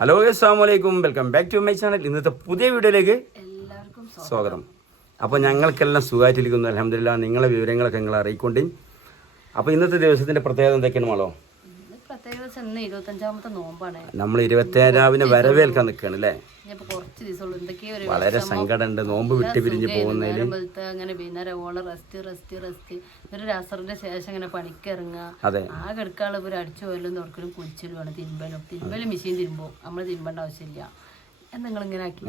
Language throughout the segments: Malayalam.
ഹലോ അസ്സലാമു അലൈക്കും, welcome back to my channel. ഇന്നത്തെ പുതിയ വീഡിയോയിലേക്ക് സ്വാഗതം. അപ്പോൾ ഞങ്ങൾക്കെല്ലാം സുഖമായിട്ടിരിക്കുന്നു, അൽഹംദുലില്ലാഹ്. നിങ്ങളെ വിവരങ്ങളൊക്കെ നിങ്ങൾ അറിയിക്കൊണ്ട്. അപ്പോൾ ഇന്നത്തെ ദിവസത്തിന്റെ പ്രത്യേകത എന്തൊക്കെയാണ് മോളോ? നമ്മൾ 27 വരവേൽക്കാൻ നിൽക്കുകയാണ് അല്ലേ? വളരെ സങ്കടമുണ്ട് നോമ്പ് വിട്ട് പിരിഞ്ഞ് പോകുന്നതിൽ. ശേഷം ഇങ്ങനെ പണിക്കിറങ്ങുക, ആ കിടക്കാളെ ഒരു അടിച്ചു പോലും തുറക്കലും കുളിച്ചിലും ആണ്. തിരുമ്പലും മെഷീൻ തിരുമ്പോ നമ്മള് തിരുമ്പേണ്ട ആവശ്യമില്ല. നിങ്ങൾ ഇങ്ങനെ ആക്കി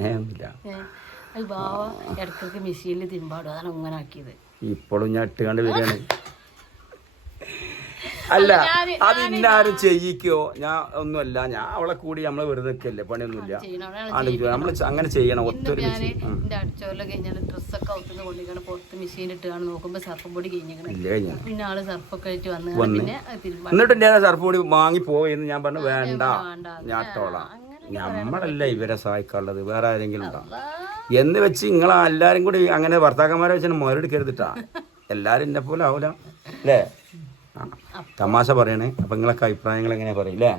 ബാവ ഇടയ്ക്ക് മെഷീനിൽ തിരുമ്പാടും, അതാണ് ഇങ്ങനെ ആക്കിയത്. ഇപ്പോഴും ഞാൻ ഇട്ടുകൊണ്ട് വരികയാണ്. അല്ല, അത് ഇന്നാരും ചെയ്യിക്കോ? ഞാൻ ഒന്നുമല്ല, ഞാൻ അവളെ കൂടി നമ്മള് വെറുതെ നിൽക്കല്ലേ, പണിയൊന്നുമില്ല. നമ്മള് അങ്ങനെ ചെയ്യണം ഒത്തൊരുമിച്ച്. അടിച്ചോല കഴിഞ്ഞാൽ ഡ്രസ്സൊക്കെ ഔത്തുനിന്ന് കൊണ്ടിരിക്കണം, പുറത്ത് മെഷീൻ ഇട്ടാണ് നോക്കുമ്പോ സർഫ് പൊടി കഴിഞ്ഞിരിക്കണം. പിന്നെ ആള് സർഫൊക്കെ ആയിട്ട് വന്ന് എന്നിട്ട് ഞാൻ സർഫ് പൊടി വാങ്ങി പോയെന്ന് ഞാൻ പറഞ്ഞു, വേണ്ട ഞാൻ ഇട്ടോളാം. നമ്മളല്ല ഇവരെ സഹായിക്കാനുള്ളത്, വേറെ ആരെങ്കിലും ഉണ്ടാവും എന്ന് വെച്ച് നിങ്ങൾ എല്ലാരും കൂടി അങ്ങനെ ഭർത്താക്കന്മാരെ വെച്ചാൽ മുതലെടുക്കരുതിട്ടാ. എല്ലാരും എന്നെ പോലെ ആവൂല അല്ലേ? തമാശ പറയണേ. അപ്പൊ നിങ്ങളൊക്കെ അഭിപ്രായങ്ങൾ എങ്ങനെയാ പറയില്ലേ?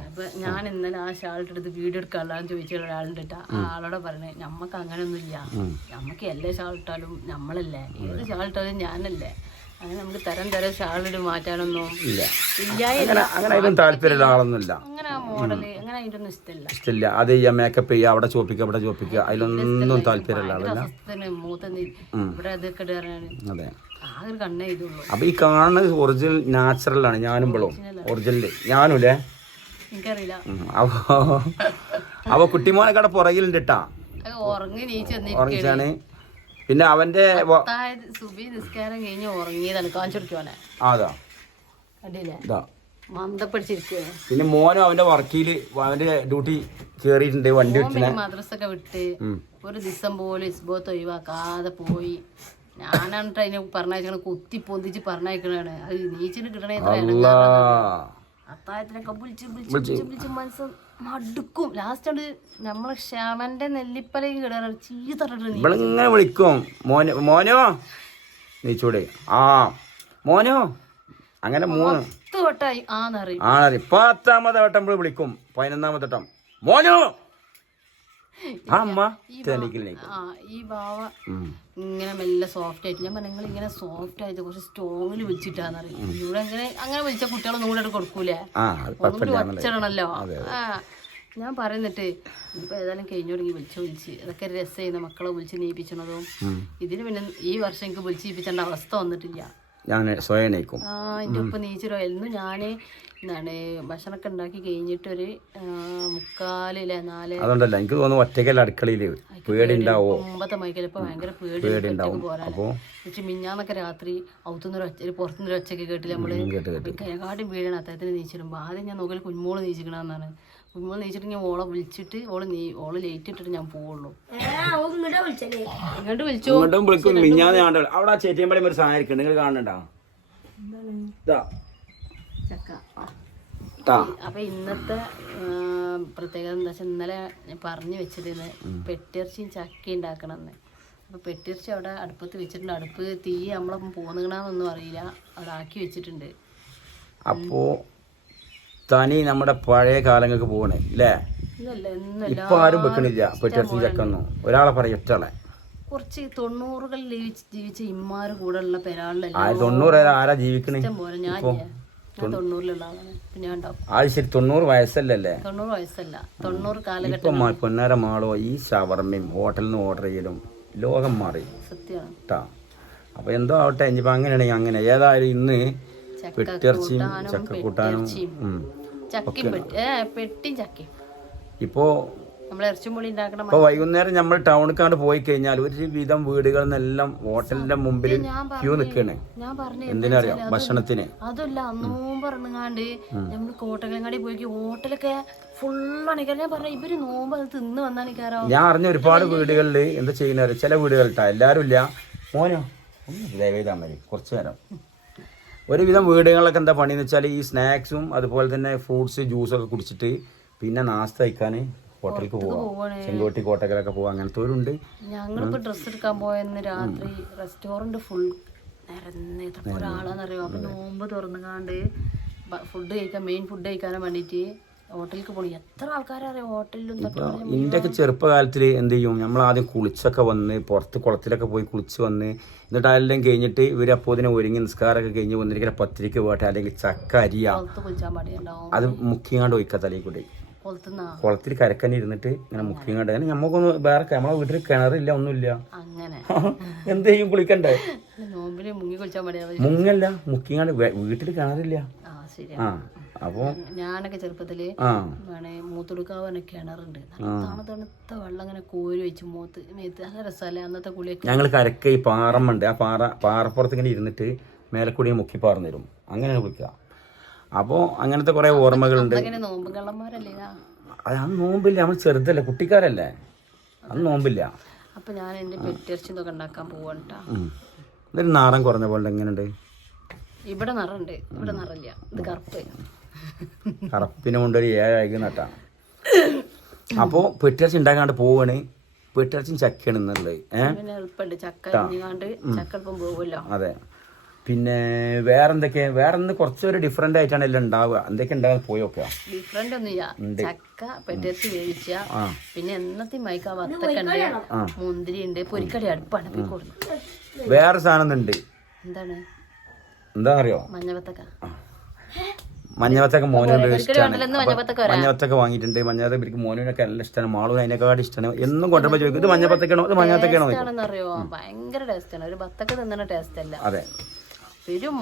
ഞാൻ ഇന്നലെ ആ ഷാളിട്ട് എടുത്ത് വീഡിയോ എടുക്കാനുള്ളതെന്ന് ചോദിച്ച ഒരാളുണ്ട്. ആ ആളോടെ പറഞ്ഞേ, നമ്മക്ക് അങ്ങനെയൊന്നും ഇല്ല, നമ്മക്ക് എല്ലാ ഷാളിട്ടാലും നമ്മളല്ലേ, ഏത് ഷാളിട്ടാലും ഞാനല്ലേ. അങ്ങനെ നമുക്ക് തരം ഷാളിട്ട് മാറ്റാനൊന്നും ഇല്ല. അങ്ങനെ താല്പര്യമുള്ള ആളൊന്നുമില്ല. അങ്ങനെ മോഡല് അങ്ങനെ അതിന്റെ ഒന്നും ഇഷ്ടമില്ല. അത് ചെയ്യാ, മേക്കപ്പ് ചെയ്യുക, അവിടെ ചോപ്പിക്കുക, അവിടെ ചോപ്പിക്കുക, അതിലൊന്നും താല്പര്യമുള്ള ആളല്ല. മൂത്തന്ന് ഇവിടെ അതൊക്കെ അതെ. അപ്പൊ ഈ കാണുന്നത് ഒറിജിനൽ നാച്ചുറൽ ആണ്. ഞാനും ഒറിജിനല് ഞാനുല്ലേ എനിക്കറിയില്ല. അപ്പൊ കുട്ടിമോനെ കട പുറകിലുണ്ട് കേട്ടാ, ഉറങ്ങിച്ചാണ്. പിന്നെ അവന്റെ നിസ്കാരം കഴിഞ്ഞ് ഉറങ്ങിയതാണ്, കാണിച്ചെടുക്കുവാനെ. അതാ മന്ദപ്പിടിച്ചിരിക്കുകയാണ്. പിന്നെ മോനും അവന്റെ വർക്കില് അവന്റെ ഡ്യൂട്ടി കേറിയിട്ടുണ്ട്, വണ്ടി മദ്രസൊക്കെ വിട്ട് ഒരു ദിവസം പോലും ഇസ്ബോത്ത് ഒഴിവാക്കാതെ പോയി. ഞാനാണ് അതിനെ പറഞ്ഞയക്കണ, കുത്തി പൊന്തിച്ച് പറഞ്ഞയക്കണാണ്. അത് നീച്ചിട്ട് കിട്ടണേ അത്താഴത്തിനൊക്കെ വിളിച്ച് മനസ്സ് മടുക്കും. ലാസ്റ്റ് ഉണ്ട് നമ്മളെ ക്ഷമന്റെ നെല്ലിപ്പലയും കിടാറ് ചീത്തറിങ്ങനെ വിളിക്കും, മോനോ നീച്ചൂടെ, ആ മോനോ. അങ്ങനെ 10 വട്ടമായി ആന്നറിയും. 10ാമത്തെ വട്ടം വിളിക്കും, 11ാമത്തെ വട്ടം മോനോ. ഈ ബാവ ഇങ്ങനെ മെല്ലെ സോഫ്റ്റ് ആയിട്ട്, ഞാൻ നിങ്ങൾ ഇങ്ങനെ സോഫ്റ്റ് ആയിട്ട് കുറച്ച് സ്ട്രോങ്ങിൽ വിളിച്ചിട്ടാന്നറിയും. ഇവിടെ അങ്ങനെ വിളിച്ച കുട്ടികളൊന്നും കൂടെ കൊടുക്കൂലേ, ഒന്നുകൂടി വച്ചിടണല്ലോ. ഞാൻ പറയുന്നിട്ട് ഇപ്പൊ ഏതായാലും കഴിഞ്ഞോടെങ്കിൽ വിളിച്ച് അതൊക്കെ രസമായിരുന്നു, മക്കളെ വിളിച്ച് നീപ്പിച്ചതും. ഇതിന് പിന്നെ ഈ വർഷം എനിക്ക് വിളിച്ചിപ്പിച്ചേണ്ട അവസ്ഥ വന്നിട്ടില്ല. എന്റെ ഉപ്പ് നീച്ചിരോ എന്നും ഞാന് എന്താണ് ഭക്ഷണമൊക്കെ ഉണ്ടാക്കി കഴിഞ്ഞിട്ടൊരു 3:45 അതുകൊണ്ടല്ല എനിക്ക് തോന്നുന്നു ഒറ്റയ്ക്കല്ല അടുക്കളയില് പേടിണ്ടാവോ, മുമ്പത്തെ മൈക്കലിപ്പോ ഭയങ്കര പേടിയുണ്ടാവും. പക്ഷെ മിഞ്ഞാന്നൊക്കെ രാത്രി ഔത്തുനിന്നൊരു പുറത്തുനിന്നൊരു ഒച്ചയൊക്കെ കേട്ടില്ല നമ്മള്. കൈകാട്ടും വീഴാണ് അദ്ദേഹത്തിന് നീച്ചിടുമ്പോ. ആദ്യം ഞാൻ നോക്കൽ കുഞ്ഞുമോള് നീച്ചിക്കണമെന്നാണ്. കുഞ്ഞുമോള് നീച്ചിട്ട് ഞാൻ ഓളെ വിളിച്ചിട്ട് ഓള് ലേറ്റ് ഇട്ടിട്ട് ഞാൻ പോവുള്ളൂ. ഇങ്ങോട്ട് വിളിച്ചു അവിടെ ചേറ്റിയമ്പടി ഒരു സാധനം നിങ്ങൾ കാണണ്ട. അപ്പൊ ഇന്നത്തെ പ്രത്യേകത എന്താ വെച്ചാൽ, ഇന്നലെ ഞാൻ പറഞ്ഞു വെച്ചതിന് പെട്ടിറച്ചിയും ചക്ക ഉണ്ടാക്കണമെന്ന്. അപ്പൊ പെട്ടിറച്ചി അവിടെ അടുപ്പത്ത് വെച്ചിട്ടുണ്ട്. അടുപ്പ് തീ നമ്മളൊപ്പം പോന്നുകണമെന്നൊന്നും അറിയില്ല, അവിടെ ആക്കി വെച്ചിട്ടുണ്ട്. അപ്പോ തനി നമ്മുടെ പഴയ കാലങ്ങൾക്ക് പോകണേ അല്ലേ? ഇപ്പൊ ആരും വെക്കണില്ല പെട്ടിറച്ചി ചക്ക ഒന്നും. ഒരാളെ പറയും ഒറ്റാളെ. കുറച്ച് 90കളിൽ ജീവിച്ച ഇമ്മാര് കൂടെ ഉള്ള പെരാളിലല്ല. 90 ആരാ ജീവിക്കണേ? ഞാൻ 90ലുള്ള ആളാണ്. ഞാൻ അത് ശരി, 90 വയസ്സല്ലേ? 90 വയസ്സല്ല, 90 കാലഘട്ടം. പൊന്നാര മാളോ ഈ ഷവർമ്മയും ഹോട്ടലിൽ നിന്ന് ഓർഡർ ചെയ്യലും ലോകം മാറി സത്യമാണ് കേട്ടാ. അപ്പൊ എന്തോ ആവട്ടെ, ഇനിയിപ്പോ അങ്ങനെയാണെങ്കിൽ അങ്ങനെ. ഏതായാലും ഇന്ന് പെട്ടിറച്ചിയും ചക്കക്കൂട്ടാനും പെട്ടിയും ചക്കയും. ഇപ്പോ ഇപ്പൊ വൈകുന്നേരം നമ്മൾ ടൗണിക്കാണ്ട് പോയി കഴിഞ്ഞാൽ ഒരു വിധം വീടുകളിൽ നിന്നെല്ലാം ഹോട്ടലിന്റെ മുമ്പിൽ ക്യൂ നിൽക്കണേ. എന്തിനറിയാം? ഭക്ഷണത്തിന്. അതല്ല അന്നോം പറഞ്ഞാണ്ട് നമ്മള് കോട്ടക്കലങ്ങാടി പോയി ഹോട്ടലൊക്കെ ഫുള്ളാണ്. ഞാൻ പറഞ്ഞ ഇവര് നോമ്പ് തിന്ന് വന്നാണിക്കാരോ. ഞാൻ അറിഞ്ഞ ഒരുപാട് വീടുകളിൽ എന്താ ചെയ്യുന്ന ചില വീടുകളിട്ടാ, എല്ലാരും ഇല്ല. മോനോ ദയവേദാ മതി കുറച്ചു നേരം. ഒരുവിധം വീടുകളിലൊക്കെ എന്താ പണിന്ന് വെച്ചാൽ ഈ സ്നാക്സും അതുപോലെ തന്നെ ഫ്രൂട്ട്സ് ജ്യൂസൊക്കെ കുടിച്ചിട്ട് പിന്നെ നാസ്ത കഴിക്കാന് ഹോട്ടലിലേക്ക് പോവാം, ചെങ്കോട്ടി കോട്ടക്കലൊക്കെ പോവാം. അങ്ങനത്തെ ഉണ്ട്. ഞങ്ങളിപ്പോ ഡ്രസ്സ് എടുക്കാൻ പോയെന്ന് രാത്രി റെസ്റ്റോറന്റ് ഫുൾ ഒരാളാന്നറിയോ. അപ്പൊ നോമ്പ് തുറന്നുകാണ്ട് ഫുഡ് കഴിക്കാൻ, മെയിൻ ഫുഡ് കഴിക്കാനും വേണ്ടിട്ട് ഹോട്ടലിലേക്ക് പോണി എത്ര ആൾക്കാരറിയാം ഹോട്ടലിലും ഇന്റെയൊക്കെ ചെറുപ്പകാലത്തിൽ എന്ത് ചെയ്യും നമ്മൾ ആദ്യം കുളിച്ചൊക്കെ വന്ന് പുറത്ത് കുളത്തിലൊക്കെ പോയി കുളിച്ച് വന്ന് എന്നിട്ട് അതെല്ലാം കഴിഞ്ഞിട്ട് ഇവർ അപ്പോൾ ഇതിനെ ഒരുങ്ങി നിസ്കാരമൊക്കെ കഴിഞ്ഞ് വന്നിരിക്കുന്ന പത്തിരിക്ക് പോട്ടെ അല്ലെങ്കിൽ ചക്ക അരിയ കുളിച്ചാൻ പാടിയുണ്ടാവും അത് മുക്കിങ്ങാണ്ട് ഒഴിക്കുക തലയിൽ കൂടി കുളത്തിൽ കരക്കന്നെ ഇരുന്നിട്ട് ഇങ്ങനെ മുക്കിങ്ങാണ്ട് അങ്ങനെ നമുക്കൊന്നും വേറെ നമ്മളെ വീട്ടിൽ കിണറില്ല ഒന്നുമില്ല അങ്ങനെ എന്ത് ചെയ്യും കുളിക്കണ്ടേ നോമ്പിന് മുങ്ങി കുളിച്ചാൻ പാടിയാ മുങ്ങല്ല മുക്കിങ്ങാണ്ട് വീട്ടിൽ കിണറില്ല ആ അപ്പൊ ഞാനൊക്കെ ചെറുപ്പത്തില് മൂത്തൊടുക്കാവ് കിണറുണ്ട് തണുത്ത വെള്ളം അങ്ങനെ കോരി വെച്ച് മേത്ത് നല്ല രസമല്ലേ അന്നത്തെ കുളിയൊക്കെ. ഞങ്ങൾ കരക്ക ഈ പാറമുണ്ട് ആ പാറപ്പുറത്ത് ഇങ്ങനെ ഇരുന്നിട്ട് മേലെ കൂടി മുക്കി പാർന്നു തരും അങ്ങനെയാണ് കുളിക്കുക. അപ്പോൾ അങ്ങനത്തെ കുറെ ഓർമ്മകളുണ്ട്. നോമ്പ് കള്ളന്മാരല്ലേ അത് നോമ്പില്ല, നമ്മൾ ചെറുതല്ലേ കുട്ടിക്കാരല്ലേ, അത് നോമ്പില്ല. അപ്പൊ ഞാൻ എന്റെ പെറ്റിറച്ചിന്നൊക്കെ ഉണ്ടാക്കാൻ പോവാട്ടാ. ഇതൊരു നാടൻ കുറഞ്ഞ പോലെ എങ്ങനെയുണ്ട്? ഇവിടെ നിറണ്ട്, ഇവിടെ നിറയില്ല, ഇത് കറുപ്പ്. കറുപ്പിനെ കൊണ്ടൊരു ഏഴായി നട്ടാ. അപ്പോൾ പെട്ടിറച്ചി ഉണ്ടാക്കാണ്ട് പോവാണ്. പെട്ടിറച്ചും ചക്കയാണ് എന്നുള്ളത്. എളുപ്പമുണ്ട് ചക്ക ചക്ക എളുപ്പം പോകുമല്ലോ. അതെ. പിന്നെ വേറെന്ത് കുറച്ചൊരു ഡിഫറെന്റ് ആയിട്ടാണ് എല്ലാം ഉണ്ടാവുക. എന്തൊക്കെ ഉണ്ടാകാൻ പോയൊക്കെ ഡിഫറെന്റ് ഒന്നുമില്ല. ചക്ക പെട്ടിറച്ചി വേവിച്ച, പിന്നെ എന്നത്തെ മയക്ക വത്തക്കുണ്ട്, മുന്തിരി ഉണ്ട്, പൊരിക്കടി അടുപ്പാണ്. വേറെ സാധനം ഉണ്ട്. എന്താ അറിയോ? മഞ്ഞവത്തക്ക. മഞ്ഞവത്തൊക്കെ മോനുണ്ട് ഇഷ്ടമാണ്. മഞ്ഞവത്തൊക്കെ വാങ്ങിയിട്ടുണ്ട്. മഞ്ഞവത്തൊക്കെ ഇവർക്ക് മോനൊക്കെ നല്ല ഇഷ്ടമാണ്. മാളൂന് അതിനെക്കാട് ഇഷ്ടമാണ്. എന്നും കൊണ്ടുപോയി ചോദിക്കും ഇത് മഞ്ഞവത്തൊക്കെയാണോ ഇത് മഞ്ഞവത്തൊക്കെയാണോ അറിയോ? ഭയങ്കര ടേസ്റ്റാണ്. ഒരു ബത്തക്ക തിന്നുന്ന ടേസ്റ്റ് അല്ല. അതെ.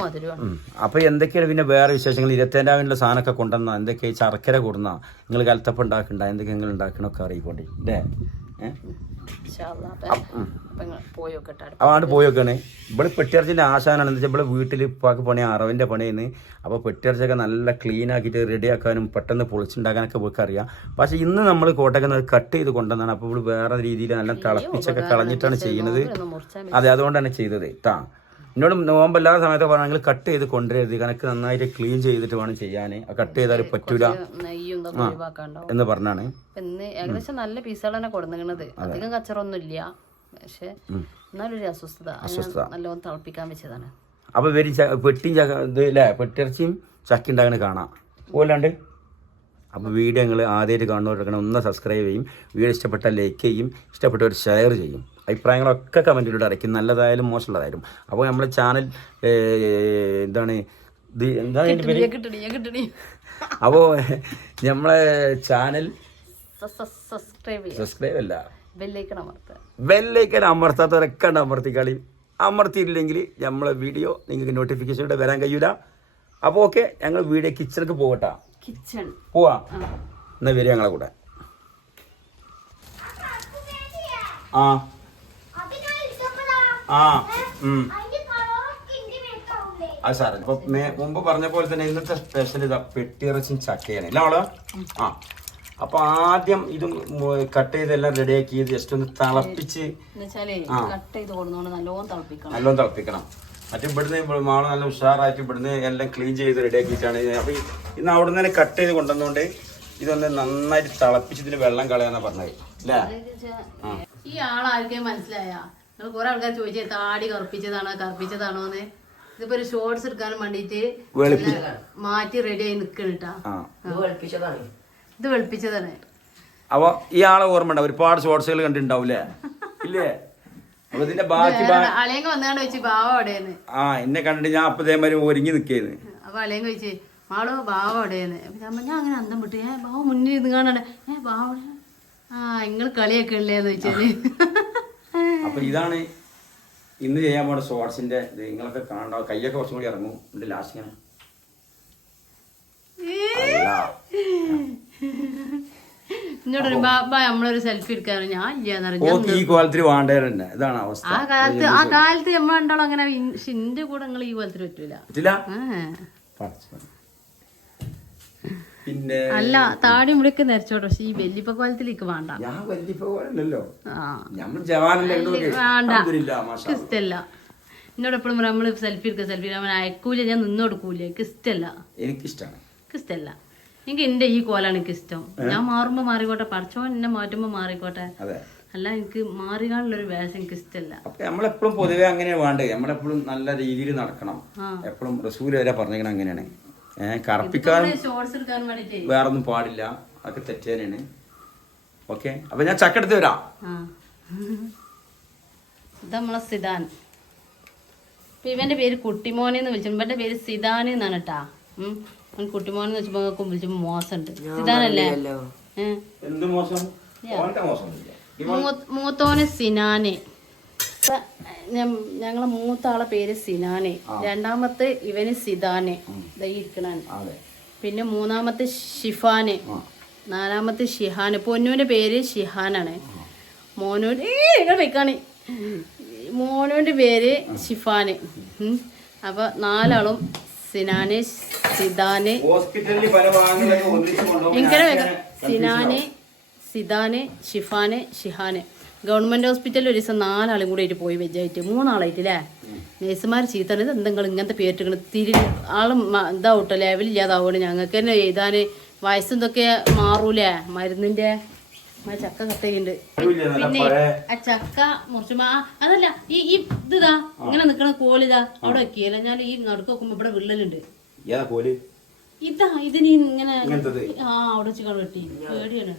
മധുരമാണ്. അപ്പൊ എന്തൊക്കെയാണ് പിന്നെ വേറെ വിശേഷങ്ങൾ? 27ാവിനുള്ള സാധനമൊക്കെ കൊണ്ടുവന്ന എന്തൊക്കെയാ? ചർക്കര കൊടുന്ന നിങ്ങൾ കലത്തപ്പം ഉണ്ടാക്കണ്ട, എന്തൊക്കെ നിങ്ങൾ ഉണ്ടാക്കണൊക്കെ അറിയിക്കൊണ്ടേ അല്ലേ? അവിടെ പോയൊക്കെയാണ്. ഇവിടെ പെട്ടിറച്ചിന്റെ ആശാനാണ്. എന്താ വെച്ചാൽ ഇവിടെ വീട്ടിൽ ഇപ്പാക്ക് പണി അറവിന്റെ പണിയെന്ന്. അപ്പോൾ പെട്ടിറച്ചിയൊക്കെ നല്ല ക്ലീൻ ആക്കിയിട്ട് റെഡി ആക്കാനും പെട്ടെന്ന് പൊളിച്ചുണ്ടാക്കാനൊക്കെ ഇവർക്ക് അറിയാം. പക്ഷെ ഇന്ന് നമ്മൾ കോട്ടയ്ക്ക് കട്ട് ചെയ്ത് കൊണ്ടുവന്നാണ്. അപ്പോൾ ഇവിടെ വേറെ രീതിയിൽ നല്ല തിളപ്പിച്ചൊക്കെ കളഞ്ഞിട്ടാണ് ചെയ്യുന്നത്. അതെ, അതുകൊണ്ടാണ് ചെയ്തത് ട്ടാ. എന്നോട് നോമ്പല്ലാത്ത സമയത്ത് പറഞ്ഞാൽ കട്ട് ചെയ്ത് കൊണ്ടുവരരുത്, കണക്ക് നന്നായിട്ട് ക്ലീൻ ചെയ്തിട്ട് വേണം ചെയ്യാൻ. കട്ട് ചെയ്താൽ പറ്റൂല എന്ന് പറഞ്ഞാണ്. ഏകദേശം നല്ല പീസുകൾ തന്നെ കൊടുക്കുന്നത്. അധികം കച്ചറൊന്നും ഇല്ല, പക്ഷെ എന്നാലൊരു അസ്വസ്ഥത നല്ലോണം തിളപ്പിക്കാൻ വെച്ചതാണ്. അപ്പൊ പെട്ടിറച്ചിയും ചക്കി ഉണ്ടാകണ കാണാം പോലാണ്ട്. അപ്പോൾ വീഡിയോ നിങ്ങൾ ആദ്യമായിട്ട് കാണുന്നവരൊക്കെ ഒന്ന് സബ്സ്ക്രൈബ് ചെയ്യും. വീഡിയോ ഇഷ്ടപ്പെട്ടാൽ ലൈക്ക് ചെയ്യും, ഇഷ്ടപ്പെട്ടവർ ഷെയർ ചെയ്യും. അഭിപ്രായങ്ങളൊക്കെ കമൻറ്റിലൂടെ അടയ്ക്കും, നല്ലതായാലും മോശമുള്ളതായാലും. അപ്പോൾ നമ്മുടെ ചാനൽ എന്താണ് അപ്പോൾ നമ്മളെ ചാനൽ സബ്സ്ക്രൈബ് അല്ല ബെല്ലൈക്കൻ അമർത്താത്തവരൊക്കെ അമർത്തിക്കളി. അമർത്തിയില്ലെങ്കിൽ നമ്മളെ വീഡിയോ നിങ്ങൾക്ക് നോട്ടിഫിക്കേഷനോടെ വരാൻ കഴിയൂല. അപ്പോൾ ഓക്കെ, ഞങ്ങൾ വീഡിയോ കിച്ചണിലേക്ക് പോകട്ടാ. പോവാ എന്നാ വരിക ഞങ്ങളെ കൂടെ. അത് സാറേ ഇപ്പൊ മുമ്പ് പറഞ്ഞ പോലെ തന്നെ ഇന്നത്തെ സ്പെഷ്യൽ ഇതാ പെട്ടിറച്ചും ചക്കയാണ് അല്ല അവള്. അപ്പൊ ആദ്യം ഇത് കട്ട് ചെയ്തെല്ലാം റെഡിയാക്കി ജസ്റ്റ് ഒന്ന് തിളപ്പിച്ച് നല്ലോണം തിളപ്പിക്കണം. മറ്റേ ഇവിടുന്ന് മാള് നല്ല ഉഷാറായിട്ട് ഇവിടുന്ന് എല്ലാം ക്ലീൻ ചെയ്ത് റെഡിയാക്കിയിട്ടാണ്. അപ്പൊ ഇന്ന് അവിടെ നിന്ന് തന്നെ കട്ട് ചെയ്ത് കൊണ്ടുവന്നുകൊണ്ട് ഇതൊന്ന് നന്നായിട്ട് തിളപ്പിച്ച് ഇതിന് വെള്ളം കളയാന്നാ പറഞ്ഞത് അല്ലേ? ഈ ആളാർക്കേ മനസ്സിലായ? നിങ്ങൾ കുറെ ആൾക്കാർ ചോദിച്ചേ താടി കറുപ്പിച്ചതാണോന്ന്. ഇതിപ്പോ ഒരു ഷോർട്സ് എടുക്കാനും വേണ്ടിട്ട് മാറ്റി റെഡി ആയി നിക്കണിട്ടാ. ഇത് വെളുപ്പിച്ചതാണ്. അപ്പൊ ഈ ആളെ ഓർമ്മ ഉണ്ടാവും, ഒരുപാട് ഷോർട്സുകൾ കണ്ടിട്ടുണ്ടാവൂലേ? ഇല്ലേ? അപ്പൊ ഇതിന്റെ ബാക്കി അളയങ്ങ് വന്നാണ്ട് വെച്ച് ബാവ അവിടെയെന്ന് എന്നെ കണ്ടിട്ട് ഞാൻ അപ്പൊ ഇതേമാതിരി ഒരുങ്ങി നിക്കേന്ന്. അപ്പൊ അളയങ്ങ് വെച്ച് മാളോ ബാവ അവിടെയെന്ന്. ഞാൻ അങ്ങനെ അന്തം വിട്ടു. ബാവ മുന്നിൽ ഇരുന്ന് കാണാണ്. ബാവ നിങ്ങൾ കളിയൊക്കെ ഉള്ളേന്ന് വെച്ചാല്. അപ്പൊ ഇതാണ് ഇന്ന് ചെയ്യാൻ പോണ ഷോർട്സിന്റെ. നിങ്ങളൊക്കെ കാണാൻ കയ്യൊക്കെ കുറച്ചും കൂടി ഇറങ്ങും. ലാസ്റ്റ് ഇങ്ങനെ എന്നോട് നമ്മളൊരു സെൽഫി എടുക്കാറ് ഞാൻ ഈ കോലത്തിൽ വേണ്ടവരെന്നെ. ഇതാണ് അവസ്ഥ. ആ കാലത്ത് നമ്മൾ ഉണ്ടാവും അങ്ങനെ. എന്റെ കൂടെ നിങ്ങൾ ഈ കോലത്തിൽ പറ്റൂല. പിന്നെ അല്ല താടി മുടിയൊക്കെ നരച്ചോട്ടെ, പക്ഷെ ഈ വല്യപ്പ കോലത്തിലേക്ക് വേണ്ട. ഇഷ്ടല്ല. എന്നോട് എപ്പോഴും നമ്മള് സെൽഫി എടുക്കുക അയക്കൂല, ഞാൻ നിന്ന് കൊടുക്കൂല. എനിക്ക് ഇഷ്ടല്ല. എനിക്കിഷ്ടല്ല. എനിക്ക് എന്റെ ഈ കോലാണ് എനിക്ക് ഇഷ്ടം. ഞാൻ മാറുമ്പോ മാറിക്കോട്ടെ, പഠിച്ചോൻ എന്നെ മാറ്റുമ്പോ മാറിക്കോട്ടെ. അല്ല എനിക്ക് മാറിക്കാനുള്ളൊരു വേഷം എനിക്ക് ഇഷ്ടല്ല. നമ്മളെപ്പോഴും പൊതുവെ അങ്ങനെ വേണ്ടേ, നമ്മളെപ്പോഴും നല്ല രീതിയിൽ നടക്കണം. എപ്പോഴും റസൂല് വരെ പറഞ്ഞേക്കണം അങ്ങനെയാണ്. കറുപ്പിക്കാൻ ഷോർട്സ് എടുക്കാൻ വേണ്ടിട്ടേ. വേറൊന്നും പാടില്ല, അതൊക്കെ തെറ്റേനാണ്. ഓക്കെ, അപ്പൊ ഞാൻ ചക്ക എടുത്ത് വരാം. ഇത് നമ്മളെ സിദാൻ. ഇപ്പൊ ഇവന്റെ പേര് കുട്ടിമോനെന്ന് വിളിച്ചു, ഇവന്റെ പേര് സിദാൻ എന്നാണ് കേട്ടാ. കുട്ടിമോനെന്ന് വെച്ചപ്പോ വിളിച്ചപ്പോ മോശമുണ്ട്. സിദാനല്ലേ? എന്ത് മോശം? മൂത്തോന് സിനാന്. ഞങ്ങളെ മൂത്ത ആളെ പേര് സിനാന്, രണ്ടാമത്തെ ഇവന് സിദാന് ഇരിക്കണാണ്, പിന്നെ മൂന്നാമത്തെ ഷിഫാന്, നാലാമത്തെ ഷിഹാന്. പൊന്നൂന്റെ പേര് ഷിഹാനാണ്. മോനൂന്റെ പേര് ഷിഫാന്. അപ്പൊ നാലാളും സിനാന്, സിദാന്, ഇങ്ങനെ സിനാന്, സിദാന്, ഷിഫാന്, ഷിഹാന്. ഗവൺമെന്റ് ഹോസ്പിറ്റലിൽ ഒരു ദിവസം 4 ആളും കൂടെ ആയിട്ട് പോയി വെജായിട്ട് 3 ആളായിട്ടില്ലേ. നേഴ്സുമാർ ചീത്തണത് എന്തെങ്കിലും ഇങ്ങനത്തെ പേറ്റുകൾ ആളും ഇതാവട്ടോ, ലെവലില്ലാതാവുകയാണ്. ഞങ്ങൾക്ക് തന്നെ എഴുതാന് വയസ്സും ഇതൊക്കെ മാറൂലേ മരുന്നിന്റെ. ചക്ക കത്തയുണ്ട്. പിന്നെ ആ ചക്ക മുറിച്ചുമ്പോ അതല്ല ഈ ഇതാ ഇങ്ങനെ നിക്കണ കോലിതാ അവിടെ വെക്കിയല്ല. ഞാൻ ഈ നടുക്ക് നോക്കുമ്പോ ഇവിടെ വിള്ളലുണ്ട്. ഇതാ ഇതിന് ഇങ്ങനെ അവിടെ വെച്ച് കെട്ടി പേടിയാണ്.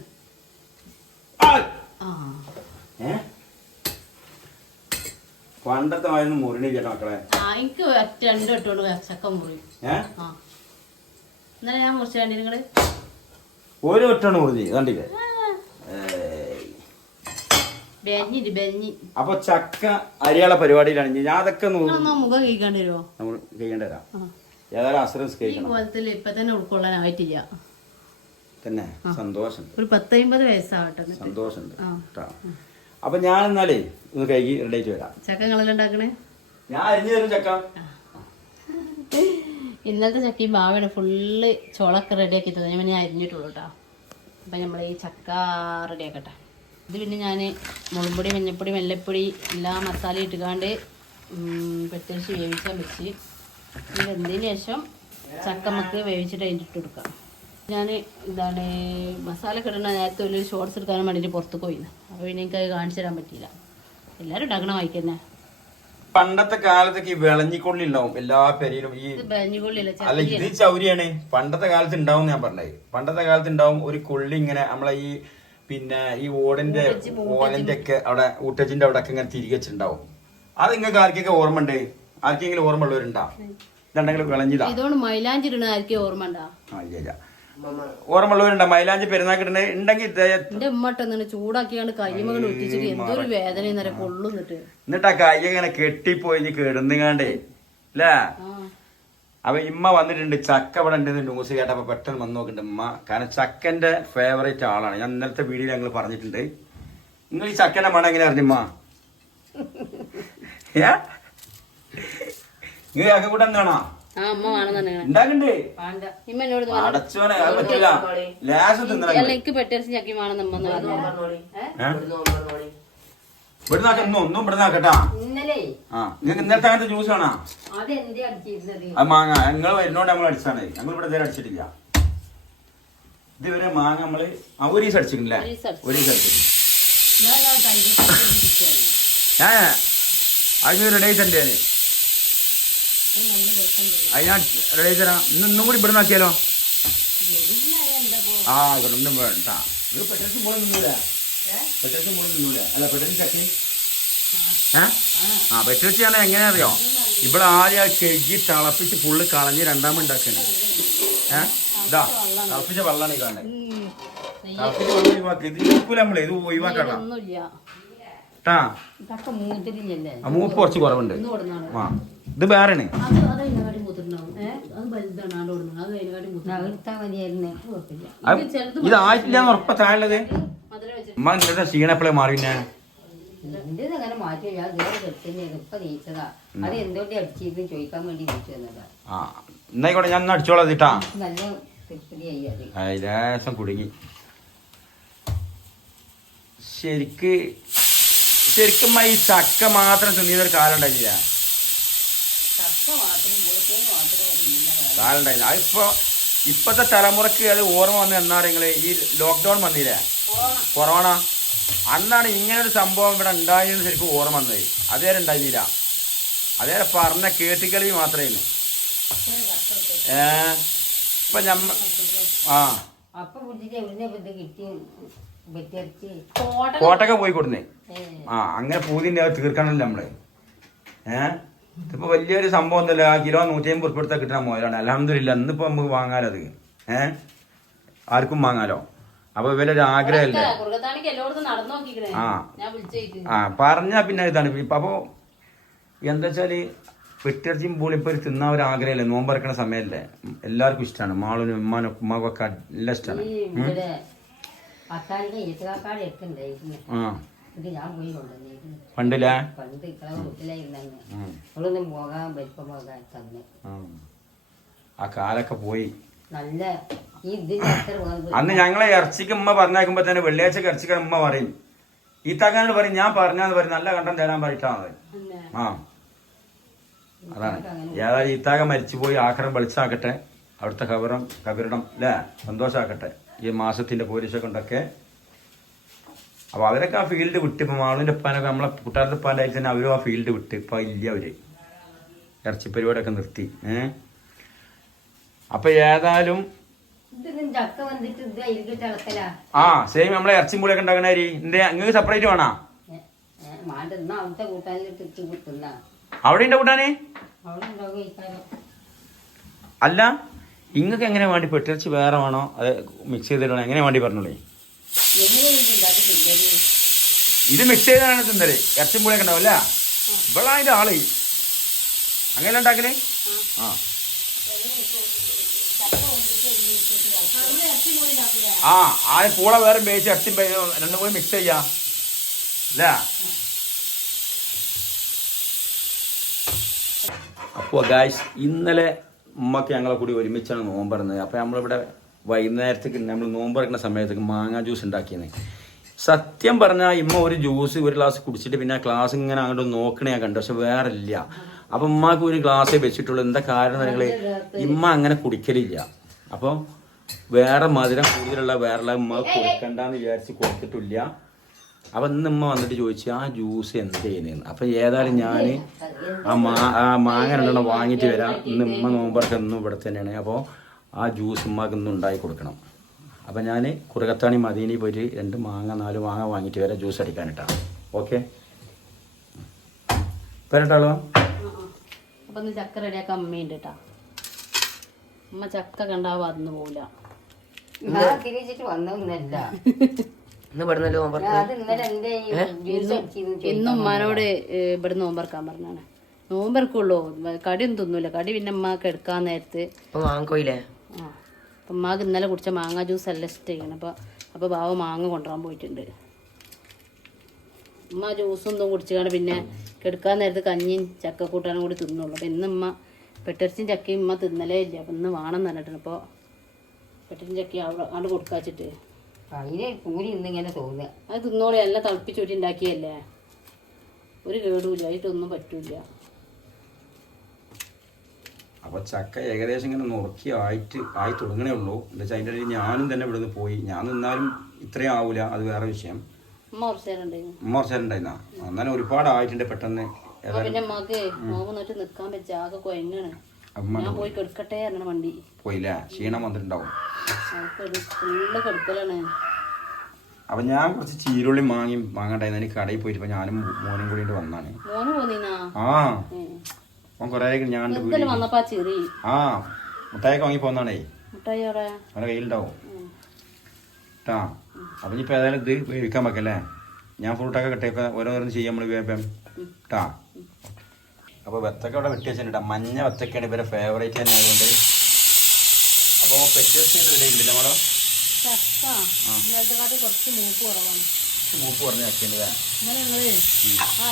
പണ്ടത്തെ മുറിണില്ല മക്കളെ. എനിക്ക് 2 വട്ടോണ്ട് ചക്ക മുറി. ഇന്നലെ ഞാൻ മുറിച്ച കണ്ടി നിങ്ങള് ഒരു വട്ടാണ് മുറിഞ്ഞ് കണ്ടില്ലേ. അപ്പൊ ചക്ക അരിയാള പരിപാടിയിലാണ് ഞാൻ. അതൊക്കെ മുഖം കഴിക്കാണ്ട് വരുമോ? നമ്മൾ കഴിക്കേണ്ടി വരാം. ഏതായാലും അസുരം കഴിക്കണം. ഇപ്പൊ തന്നെ ഉൾക്കൊള്ളാനായിട്ടില്ല. തന്നെ സന്തോഷമുണ്ട്. ഒരു 10-50 വയസ്സാവട്ടെ. സന്തോഷമുണ്ട്. അപ്പൊ ഞാൻ എന്നാലേ ഒന്ന് കൈകി റെഡിയായിട്ട് വരാം. ചക്ക നിങ്ങളെല്ലാം ഉണ്ടാക്കണേ? ഞാൻ അരിഞ്ഞു തരും ചക്ക. ഇന്നലത്തെ ചക്കയും ബാവയുടെ ഫുള്ള് ചോളൊക്കെ റെഡിയാക്കി തന്നെ ഞാൻ അരിഞ്ഞിട്ടുള്ളൂ കേട്ടോ. അപ്പൊ നമ്മൾ ഈ ചക്ക റെഡിയാക്കട്ടെ. ഇത് പിന്നെ ഞാൻ മുളകുപൊടി, മഞ്ഞപ്പൊടി, മല്ലപ്പൊടി എല്ലാ മസാല ഇട്ടുകാണ്ട് പെട്ടരിച്ച് വേവിച്ചാൽ വെച്ച് ഇത് വെന്തതിന് ശേഷം ചക്ക നമുക്ക് വേവിച്ചിട്ട് അതിൻ്റെ ഇട്ട് കൊടുക്കാം. ഞാൻ എന്താണ് മസാല കിടന്ന നേരത്തെ ഒരു ഷോർട്സ് എടുക്കാനും വേണ്ടിയിട്ട് പുറത്ത് പോയിന്ന്. അപ്പോൾ പിന്നെ എനിക്കത് കാണിച്ചു തരാൻ പറ്റിയില്ല. എല്ലാവരും ഉണ്ടാക്കണ വായിക്കുന്നേ. പണ്ടത്തെ കാലത്തൊക്കെ ഈ വിളഞ്ഞിക്കൊള്ളി ഉണ്ടാവും എല്ലാ പെരയിലും. ഈ അല്ല ഇത് ചൗരിയാണ്. പണ്ടത്തെ കാലത്ത് ഉണ്ടാവും ഞാൻ പറഞ്ഞത്. പണ്ടത്തെ കാലത്ത് ഉണ്ടാവും ഒരു കൊള്ളി ഇങ്ങനെ നമ്മളെ ഈ പിന്നെ ഈ ഓലന്റെ ഒക്കെ അവിടെ ഊട്ടച്ചിന്റെ അവിടെ ഒക്കെ ഇങ്ങനെ തിരികെ വെച്ചിട്ടുണ്ടാവും. അത് നിങ്ങൾക്ക് ആർക്കൊക്കെ ഓർമ്മ ഉണ്ട്? ആർക്കെങ്കിലും ഓർമ്മ ഉള്ളവരുണ്ടാ? ഇതുണ്ടെങ്കിൽ വിളഞ്ഞിതാ. മൈലാഞ്ചി ഓർമ്മ ഉണ്ടാ? ഇല്ല, ഓർമ്മ ഉള്ളവരുണ്ടാ? മൈലാഞ്ചി പെരുന്നാക്കിട്ടുണ്ട് ഉണ്ടെങ്കിൽ ചൂടാക്കിയാണ് കൈമകൾ ഒട്ടിച്ചിട്ട് എന്തൊരു വേദന കൊള്ളുന്നിട്ട്. എന്നിട്ട് ആ കൈ ഇങ്ങനെ കെട്ടിപ്പോയി കിടന്നുകാണ്ടേ അല്ലേ. അപ്പൊ ഇമ്മ വന്നിട്ടുണ്ട്. ചക്ക ഇവിടെ ഉണ്ടെന്ന് ന്യൂസ് കേട്ടപ്പോ പെട്ടെന്ന് വന്ന് നോക്കുന്നുണ്ട് ഉമ്മ. കാരണം ചക്കന്റെ ഫേവറേറ്റ് ആളാണ്. ഞാൻ ഇന്നലത്തെ വീഡിയോയിൽ ഞങ്ങൾ പറഞ്ഞിട്ടുണ്ട്. നിങ്ങൾ ഈ ചക്കന്റെ മണം എങ്ങനെ അറിഞ്ഞുമ്മ? നിങ്ങൾ ചക്ക കൂട്ടം കാണാ ഉണ്ടാക്കണ്ടേ? അടച്ചോനെ അത് പറ്റില്ല. ലാസ് ഒന്നും ഇവിടെ നാക്കട്ടാ. നിങ്ങൾക്ക് ഇന്നലത്തെ അങ്ങനത്തെ ജ്യൂസ് കാണാ? അത് മാങ്ങ നിങ്ങൾ വരുന്നോണ്ട് നമ്മൾ അടിച്ചാണ്. ഞങ്ങൾ ഇവിടെ ഇതുവരെ അടിച്ചിട്ടില്ല. ഇതുവരെ മാങ്ങ നമ്മള് ഒരു ദിവസം അടിച്ചിട്ടില്ലേ? ഒരു ദിവസം അടിച്ചിട്ടില്ല. അത് റെഡി ആയി തന്നെ. അത് ഞാൻ റെഡി ആയി തരാം. ഇന്നും കൂടി ഇവിടെ നോക്കിയാലോ? ഒന്നും വേണ്ട. ഇത് പെട്ടെന്ന് മോളെ നിന്നൂല. പെട്ടെന്ന് മോളെ നിന്നൂല. അല്ല പെട്ടെന്ന് ചക്കി പെട്ടെന്ന് ഞാൻ എങ്ങനെ അറിയോ? ഇവിടെ ആദ്യം കഴുകി തിളപ്പിച്ച് ഫുള്ള് കളഞ്ഞ് രണ്ടാമത് ഉണ്ടാക്കണേ. ഇതാ തിളപ്പിച്ച വെള്ളമാണ് ഈ കാണേ. തിളപ്പിച്ച വെള്ളം ഒഴിവാക്കി. ഇത് ഇരിക്കൂല നമ്മളെ. ഇത് ഒഴിവാക്കണം. മൂപ്പ് കുറച്ച് കുറവുണ്ട്. ഇത് വേറെയാണ്. ഇത് ആയിട്ടില്ല ഉറപ്പ താഴെ. ഉമ്മ ഇന്നത്തെ ക്ഷീണപ്പളെ മാറി. പിന്നെ എന്നായിക്കോട്ടെ ഞാൻ അടിച്ചോളാം. ഇതിട്ടാ ലേശം കുടുങ്ങി. ശരിക്കും ഈ ചക്ക മാത്രം തിന്നിയൊരു കാലം ഉണ്ടായില്ല. കാലം ഉണ്ടായില്ല. അതിപ്പോ ഇപ്പത്തെ തലമുറക്ക് അത് ഓർമ്മ വന്ന് എന്നാരെങ്കില് ഈ ലോക്ക്ഡൌൺ വന്നില്ലേ, കൊറോണ, അന്നാണ് ഇങ്ങനൊരു സംഭവം ഇവിടെ ഉണ്ടായെന്ന് ശരിക്കും ഓർമ്മ വന്നത്. അതേരെ ഉണ്ടായിരുന്നില്ല. അതേരെ പറഞ്ഞ കേട്ടിക്കളി മാത്രമേ. ഇപ്പൊ ഞമ്മ ആ കോട്ടൊക്കെ പോയി കൊടുന്നേ. ആ അങ്ങനെ പൂതിന്റെ തീർക്കണല്ലോ നമ്മള്. ഇതിപ്പോ വലിയൊരു സംഭവം ഒന്നുമില്ല. ആ കിലോ 150 ഉറുപ്പിക എടുത്താൽ കിട്ടണ മുതലാണ്. അൽഹംദുലില്ലാ ഇന്നിപ്പോ നമുക്ക് വാങ്ങാലോ അത്. ആർക്കും വാങ്ങാലോ. അപ്പൊ ഇവരൊരു ആഗ്രഹമല്ലേ. ആ പറഞ്ഞാ പിന്നെ ഇതാണ് അപ്പൊ എന്താ വെച്ചാല് പെട്ടിറച്ചിയും പൂളിപ്പോ തിന്നാൻ ഒരു ആഗ്രഹമല്ലേ. നോമ്പറക്കണ സമയല്ലേ, എല്ലാവർക്കും ഇഷ്ടമാണ്. മാളിനും ഉമ്മാനും ഉമ്മാക്കും ഒക്കെ നല്ല ഇഷ്ടമാണ്. പണ്ടില്ലേ ആ കാലൊക്കെ പോയി. അന്ന് ഞങ്ങളെ ഇറച്ചിക്ക് ഉമ്മ പറഞ്ഞേക്കുമ്പോ തന്നെ വെള്ളിയാഴ്ചക്ക് ഇറച്ചിക്കാൻ ഉമ്മ പറയും, ഈത്താക്കാനോട് പറയും ഞാൻ പറഞ്ഞാന്ന് പറയും നല്ല കണ്ടം തരാൻ പറഞ്ഞിട്ടാണ്. ആ അതാണ്. ഏതായാലും ഈത്താക മരിച്ചുപോയി, ആഖിറം വെളിച്ചാക്കട്ടെ, അവിടുത്തെ കബറിടം അല്ലേ സന്തോഷാക്കട്ടെ ഈ മാസത്തിന്റെ പോലീസൊക്കെ ഉണ്ടൊക്കെ. അപ്പൊ അവരൊക്കെ ആ ഫീൽഡ് വിട്ട്. ഇപ്പൊ മാളുവിന്റെ ഉപ്പാനൊക്കെ നമ്മളെ കൂട്ടുകാരുടെ ഉപ്പാനായിട്ട് തന്നെ അവരും ആ ഫീൽഡ് വിട്ട്. ഇപ്പൊ ഇല്ല അവര് ഇറച്ചി പരിപാടിയൊക്കെ നിർത്തി. അപ്പൊ ഏതായാലും ആ സെയിം നമ്മളെ ഇറച്ചി മൂളിയൊക്കെ ഉണ്ടാക്കണ അരി എന്തേ നിങ്ങൾക്ക് സെപ്പറേറ്റ് വേണോ? അവിടെ ഉണ്ട് കൂട്ടാനേ. അല്ല ഇങ്ങക്ക് എങ്ങനെ വേണ്ടി പെട്ടിറച്ചി വേറെ വേണോ അത് മിക്സ് ചെയ്തിടണോ എങ്ങനെ വേണ്ടി പറഞ്ഞോളേ. ഇത് മിക്സ് ചെയ്താണ് തിന്നല്. ഇറച്ചി മൂളിയൊക്കെ ഉണ്ടാവില്ല ഇവിടെ അതിന്റെ ആള് അങ്ങനെ ഉണ്ടാക്കല്. ആ പൂള വേറെ വേവിച്ച് ഇറച്ചി രണ്ടും കൂടി മിക്സ് ചെയ്യാ അല്ല. അപ്പോൾ ഗായ്സ് ഇന്നലെ ഉമ്മക്ക് ഞങ്ങളെ കൂടി ഒരുമിച്ചാണ് നോമ്പറന്നത്. അപ്പോൾ നമ്മളിവിടെ വൈകുന്നേരത്തേക്ക് നമ്മൾ നോമ്പറക്കുന്ന സമയത്തേക്ക് മാങ്ങ ജ്യൂസ് ഉണ്ടാക്കിയത്. സത്യം പറഞ്ഞാൽ ഇമ്മ ഒരു ജ്യൂസ് ഒരു ഗ്ലാസ് കുടിച്ചിട്ട് പിന്നെ ആ ഗ്ലാസ് ഇങ്ങനെ അങ്ങോട്ട് നോക്കണേ ഞാൻ കണ്ടു. പക്ഷെ വേറെ ഇല്ല. അപ്പം ഉമ്മാക്ക് ഒരു ഗ്ലാസ്സേ വെച്ചിട്ടുള്ളൂ. എന്താ കാരണം നിങ്ങൾ ഇമ്മ അങ്ങനെ കുടിക്കലില്ല. അപ്പോൾ വേറെ മധുരം കൂടുതലുള്ള വേറെ ഉമ്മ കൊടുക്കണ്ടെന്ന് വിചാരിച്ച് കൊടുത്തിട്ടില്ല. അപ്പം ഇന്ന് ഉമ്മ വന്നിട്ട് ചോദിച്ചു ആ ജ്യൂസ് എന്ത് ചെയ്യുന്നതെന്ന്. അപ്പം ഏതായാലും ഞാൻ ആ മാങ്ങ രണ്ടെണ്ണം വാങ്ങിയിട്ട് വരാം. ഇന്ന് ഉമ്മ നോമ്പറൊക്കെ ഇന്നും ഇവിടെ തന്നെയാണ്. അപ്പോൾ ആ ജ്യൂസ് ഉമ്മക്ക് ഇന്ന് ഉണ്ടാക്കി കൊടുക്കണം. അപ്പം ഞാൻ കുറുകത്താണി മദീനി പോയിട്ട് 4 മാങ്ങ വാങ്ങിയിട്ട് വരാം ജ്യൂസ് അടിക്കാനിട്ടാണ്. ഓക്കെ വരട്ടാളോ. അപ്പം ഇന്ന് ചക്ക റെഡിയാക്കാൻ അമ്മയുണ്ട് കേട്ടാ. അമ്മ ചക്ക കണ്ടാവും അന്ന് പോവില്ല. ഇന്നും ഉമ്മാനോട് ഇവിടെ നോമ്പറക്കാൻ പറഞ്ഞാണ്. നോമ്പറക്കുള്ളൂ, കടിയൊന്നും തിന്നൂല. കടി പിന്നെ ഉമ്മാക്ക് എടുക്കാൻ നേരത്ത് വാങ്ങിക്കോയില്ലേ. ആ അപ്പം ഉമ്മാക്ക് ഇന്നലെ കുടിച്ച മാങ്ങ ജ്യൂസ് എല്ലാം ഇഷ്ടമാണ്. അപ്പോൾ ബാവ മാങ്ങ കൊണ്ടുവരാൻ പോയിട്ടുണ്ട്. ഉമ്മ ജ്യൂസൊന്നും കുടിച്ചാണ് പിന്നെ കെടുക്കാൻ നേരത്ത് കഞ്ഞിയും ചക്കക്കൂട്ടാനും കൂടി തിന്നുള്ളൂ. അപ്പം ഇന്ന് ഉമ്മ പെട്ടിറച്ചിയും ചക്കയും ഉമ്മ തിന്നലേ ഇല്ല. അപ്പം ഇന്ന് വേണം എന്ന് പറഞ്ഞിട്ടുണ്ട്. അപ്പോൾ പെട്ടിറച്ചും ചക്കയും അവിടെ കൊടുക്കാച്ചിട്ട് ഇന്നിങ്ങനെ തോന്നുക അത് തിന്നോളി. എല്ലാം തിളപ്പിച്ചൂറ്റി ഉണ്ടാക്കിയല്ലേ, ഒരു കേടുമില്ല, ആയിട്ടൊന്നും പറ്റൂല. അപ്പോൾ ചക്ക ഏകദേശം ഇങ്ങനെ നുറുക്കി ആയി തുടങ്ങണേ ഉള്ളൂ. എന്താ വെച്ചാൽ അതിൻ്റെ ഇടയിൽ ഞാനും തന്നെ ഇവിടുന്ന് പോയി. ഞാൻ നിന്നാലും ഇത്രയും ആവൂല, അത് വേറെ വിഷയം. ഉമ്മ കുറച്ച് നേരം ഉണ്ടായിരുന്ന എന്നാലും ഒരുപാട് ആയിട്ടുണ്ട് പെട്ടെന്ന്. പിന്നെ അമ്മക്ക് നോമ്പ് നോറ്റ് നിൽക്കാൻ പറ്റുക ആകെ കൊയങ്ങാണ്. ഞാൻ പോയി കെടുക്കട്ടെ പറഞ്ഞ വണ്ടി പോയില്ലേ, ക്ഷീണം വന്നിട്ടുണ്ടാവും. ഫുള്ള് കെടുക്കലാണ്. അപ്പൊ ഞാൻ കുറച്ച് ചീരുള്ളി വാങ്ങണ്ടായിരുന്നു. എനിക്ക് കടയിൽ പോയിട്ട് ഇപ്പൊ ഞാനും മോനും കൂടി വന്നാണ്. മോന് പോന്നീനാ? ആ കൊറേ ഞാൻ വന്നപ്പാ ചെറി മുട്ടായൊക്കെ വാങ്ങി പോന്നാണേ. മുട്ടായി അവിടെ അവരുടെ കയ്യിലുണ്ടാവും കേട്ടാ. അപ്പൊ ഇപ്പൊ ഏതായാലും ഇത് വേവിക്കാൻ വെക്കല്ലേ. ഞാൻ ഫ്രൂട്ടൊക്കെ കെട്ടിയൊക്കെ ഓരോരോന്ന് ചെയ്യാൻ നമ്മള് വേപ്പം കേട്ടാ. അപ്പോൾ വെത്തക്ക അവിടെ വെട്ടി വെച്ചിട്ടുണ്ട്. മഞ്ഞ വെത്തക്കയാണ് ഇവരെ ഫേവറേറ്റ് തന്നെ ആയതുകൊണ്ട്. അപ്പോൾ പെറ്റിറച്ചി റെഡി ആയിട്ടില്ല നമ്മളോ. കുറച്ച് മൂപ്പ് കുറവാണ്. മൂപ്പ് പറഞ്ഞ ചക്കല്ലേ ഇന്നലെ ഞങ്ങള്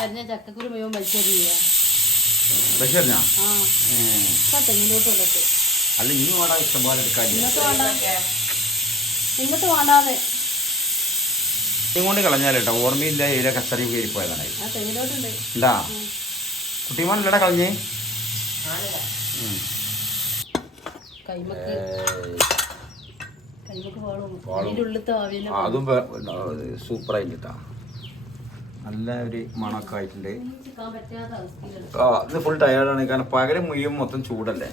അരിഞ്ഞ ചക്കക്കുരു മുഴുവൻ വലിച്ചെറിയ തെങ്ങിലോട്ട് കൊണ്ടിട്ട്. അല്ല ഇനി വേണ്ട ഇഷ്ടംപോലെ എടുക്കാനില്ല. ഇന്നത്തെ വേണ്ടാതെ കൊണ്ട് കളഞ്ഞാലേട്ടാ ഓർമ്മയില്ല. ഇതിലെ കച്ചറി കയറിപ്പോയതാണ്. തെങ്ങിലോട്ടുണ്ട് ഉണ്ടാ കുട്ടിമാനല്ലടാ കളഞ്ഞേ. അതും സൂപ്പറായിട്ടാ, നല്ല ഒരു മണമൊക്കെ ആയിട്ടുണ്ട്. ഇത് ഫുൾ ടയേർഡാണ്. കാരണം പകരം മുഴുവൻ മൊത്തം ചൂടല്ലേ.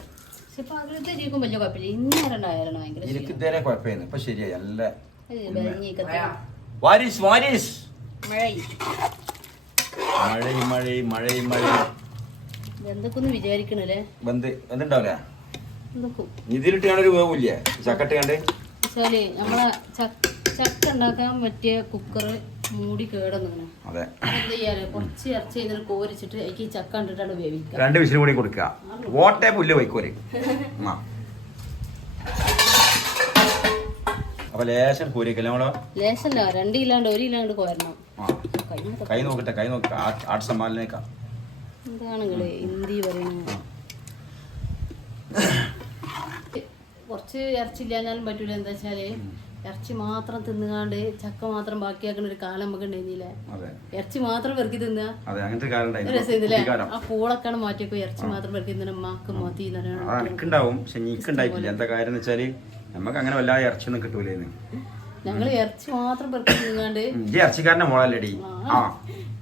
പക്ഷെ പകലത്തെ ജീവിക്കും വലിയ കുഴപ്പമില്ല. ഇന്നേരണ്ടായാലാണ് ഭയങ്കര എനിക്ക് ഇതേ കുഴപ്പമായിരുന്നു. ഇപ്പൊ ശരിയായി. നല്ല മഴ എന്തൊക്കെ വിചാരിക്കണല്ലേ എന്തുണ്ടാവില്ല. ഇതിലിട്ട് കണ്ടൊരു വേവില്ലേ ചക്കട്ട് കണ്ട് വെച്ചാല് നമ്മളെ ചക്ക ഉണ്ടാക്കാൻ പറ്റിയ കുക്കർ മൂടി കേടൊന്നിങ്ങനെ. അതെ, എന്ത് ചെയ്യാറ് കുറച്ച് ഇറച്ചി ഇതിന് കോരിച്ചിട്ട് എനിക്ക് ചക്ക കണ്ടിട്ടാണ് വേവിക്കുക. 2 വിസിൽ കൂടി കൊടുക്കുക. ഓട്ടേ പുല്ല് വയ്ക്കോര്. അപ്പൊ ലേശം കോരിക്കല്ലേ നമ്മളോ? ലേശല്ല, 2 കിലോണ്ട് 1 കിലോണ്ട് കോരണം. കൈ നോക്കട്ടെ, കൈ നോക്ക. ആട്ട് സമ്മാനേക്കാം. എന്താണെങ്കിലേ ഹിന്ദി പറയുന്നത്. കുറച്ച് ഇറച്ചി ഇല്ലാഞ്ഞാലും പറ്റൂല. എന്താ വെച്ചാല് ഇറച്ചി മാത്രം തിന്നുകാണ്ട് ചക്ക മാത്രം ബാക്കിയാക്കുന്ന ഒരു കാലം നമുക്ക് ഉണ്ടായിരുന്നില്ലേ? ഇറച്ചി മാത്രം വെറുക്കി തിന്നുക രസമില്ലേ? ആ പൂളൊക്കെയാണ് മാറ്റിയപ്പോ ഇറച്ചി മാത്രം വെറുക്കി തിന്ന ഉമ്മാക്ക് മതി ഉണ്ടാവും. പക്ഷെ നീക്കുണ്ടായിട്ടില്ല. എന്താ കാര്യം എന്ന് വെച്ചാല് നമുക്ക് അങ്ങനെ വല്ലാതെ ഇറച്ചിയൊന്നും കിട്ടൂലേന്ന്. ഞങ്ങള് ഇറച്ചി മാത്രം വെറുക്കി തിന്നാണ്ട് ഇറച്ചിക്കാരന്റെ മോളല്ലേടി.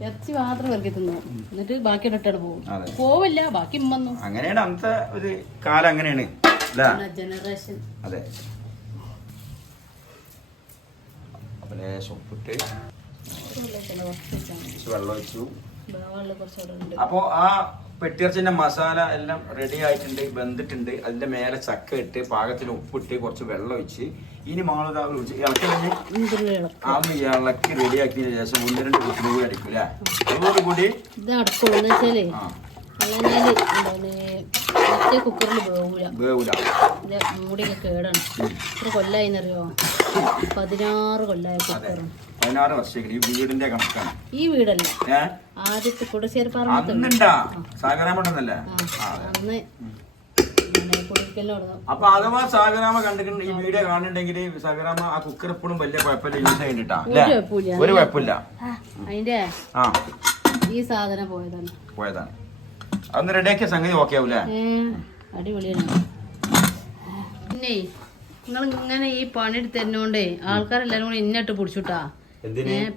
ഇറച്ചി മാത്രം വെറുക്കി തിന്നു എന്നിട്ട് ബാക്കി ഇട്ടിട്ട് പോകും. പോവില്ല, ബാക്കി ഉമ്മന്നു. അങ്ങനെയാണ് അന്നത്തെ ഒരു കാലം. അങ്ങനെയാണ് ജനറേഷൻ. അതെ. ഉപ്പിട്ട് വെള്ളം ഒഴിച്ചു. അപ്പൊ ആ പെട്ടിയിറച്ചിന്റെ മസാല എല്ലാം റെഡി ആയിട്ടുണ്ട്, വെന്തിട്ടുണ്ട്. അതിന്റെ മേലെ ചക്ക ഇട്ട് പാകത്തിന് ഉപ്പിട്ട് കുറച്ച് വെള്ളം ഒഴിച്ച് ഇനി മാള് ഇളക്കി അതൊന്ന് ഇളക്കി റെഡിയാക്കിയതിന് ശേഷം 1-2 കുട്ടിന് കൂടി അടിക്കൂല. അതോടുകൂടി കുക്കറിൽ വേവൂല. മൂടിയൊക്കെ കേടാണ്. എത്ര കൊല്ലായിന്നറിയോ? 16 കൊല്ലായ കുക്കറും. 16 വർഷം. ഈ വീടിന്റെ കണക്കാണ്. ഈ വീടല്ല, ആദ്യത്തെ കുടശ്ശേരിപ്പാറ അപ്പൊ അഥവാ സാഗരാമ കണ്ടിട്ടുണ്ട് ഈ വീഡിയോ കാണുന്നുണ്ടെങ്കിൽ സാഗരാമ ആ കുക്കർ എപ്പോഴും വലിയ കുഴപ്പമില്ല, യൂസ് ചെയ്യണ്ടിട്ടാ. ഒരു കുഴപ്പമില്ല. അതിന്റെ ഈ സാധനം പോയതാണ്. അതൊന്ന് റെഡിയാക്കിയ സംഗതി ഓക്കെ ആവൂലേ? അടിപൊളിയാണ്. പിന്നെ നിങ്ങൾ ഇങ്ങനെ ഈ പണിയെടുത്ത് തരുന്നോണ്ടേ ആൾക്കാരെല്ലാരും കൂടെ ഇന്നിട്ട് പിടിച്ചുട്ടാ.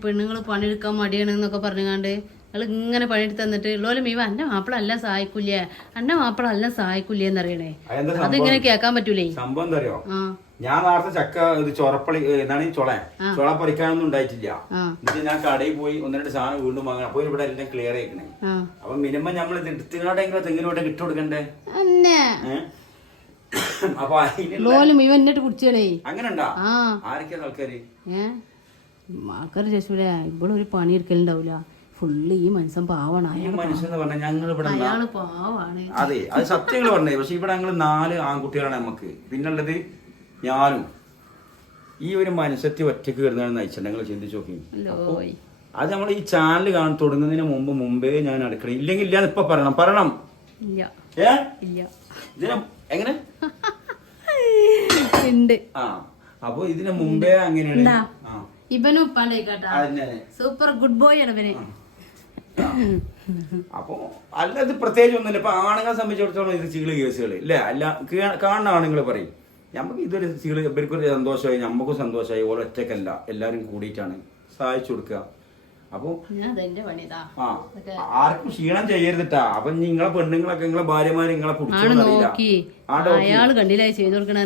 പെണ്ണുങ്ങൾ പണിയെടുക്കാൻ മടിയാണ് എന്നൊക്കെ പറഞ്ഞാണ്ട് നിങ്ങൾ ഇങ്ങനെ പണിയെടുത്ത് തന്നിട്ട് ഉള്ളോലും ഇവ അന്റെ മാപ്പിള അല്ല സഹായിക്കൂലേ, അന്റെ മാപ്പിള അല്ല സഹായിക്കൂലേ എന്നറിയണേ. അതിങ്ങനെ കേൾക്കാൻ പറ്റൂലേ. സംഭവം എന്താ അറിയോ? ഞാൻ നേരത്തെ ചക്ക ഇത് ചൊറപ്പളി എന്താണ് ചൊള പറിക്കാനൊന്നും ഉണ്ടായിട്ടില്ല. എന്നിട്ട് ഞാൻ കടയിൽ പോയി 1-2 സാധനം വീണ്ടും വാങ്ങാൻ. അപ്പൊ ഇവിടെ എല്ലാം ക്ലിയർ ആയിക്കണേ. അപ്പൊ മിനിമം നമ്മൾ ഇത് എടുത്തിങ്ങോട്ടെങ്കിലും തെങ്ങിനോട്ടെ ഇട്ട് കൊടുക്കണ്ടേ? അപ്പൊ അങ്ങനെ ഉണ്ടാ ആരൊക്കെയാണ് ആൾക്കാര്? ആൾക്കാര് ചോദിച്ചൂലേ ഇവിടെ ഒരു പണി എടുക്കലുണ്ടാവൂല. ഫുള്ള് ഈ മനുഷ്യൻ പാവാണ്. ഈ മനുഷ്യൻ എന്ന് പറഞ്ഞാൽ ഞങ്ങൾ ഇവിടെ അയാള് പാവാണ്. അതെ, അത് സത്യങ്ങൾ പറഞ്ഞേ. പക്ഷെ ഇവിടെ ഞങ്ങൾ 4 ആൺകുട്ടികളാണ് നമുക്ക്. പിന്നുള്ളത് ഞാനും. ഈ ഒരു മനുഷ്യത്തി ഒറ്റക്ക് വരുന്നതാണ് നയിച്ചത്. ഞങ്ങൾ ചിന്തിച്ചു നോക്കി. അത് നമ്മൾ ഈ ചാനൽ തുടങ്ങുന്നതിന് മുമ്പേ ഞാൻ അടുക്കള ഇല്ലെങ്കിൽ ഇല്ലാന്ന് ഇപ്പൊ പറയണം. എങ്ങനെ അപ്പൊ ഇതിന് മുമ്പേ അങ്ങനെയാണ്. ഇവനും സൂപ്പർ ഗുഡ് ബോയ് ആണ് ഇവന്. അപ്പൊ അല്ലാതെ പ്രത്യേകിച്ച് ഒന്നുമില്ല. ഇപ്പൊ ആണുങ്ങളെ സംബന്ധിച്ചിടത്തോളം ഇത് ചീള് കേസുകള് ഇല്ല. അല്ല കാണുന്ന ആണുങ്ങൾ പറയും നമുക്ക് ഇതൊരു ചീള്, ഇവർക്കൊരു സന്തോഷമായി, നമുക്കും സന്തോഷമായി. ഓരോ ഒറ്റക്കല്ല, എല്ലാരും കൂടിയിട്ടാണ് സഹായിച്ചു കൊടുക്കുക. അപ്പൊ ആർക്കും ക്ഷീണം ചെയ്യരുതിട്ടാ. അപ്പൊ നിങ്ങളെ പെണ്ണുങ്ങളൊക്കെ നിങ്ങളെ ഭാര്യമാര് നിങ്ങളെ അയാള് കണ്ടില്ലായി ചെയ്തു കൊടുക്കണേ.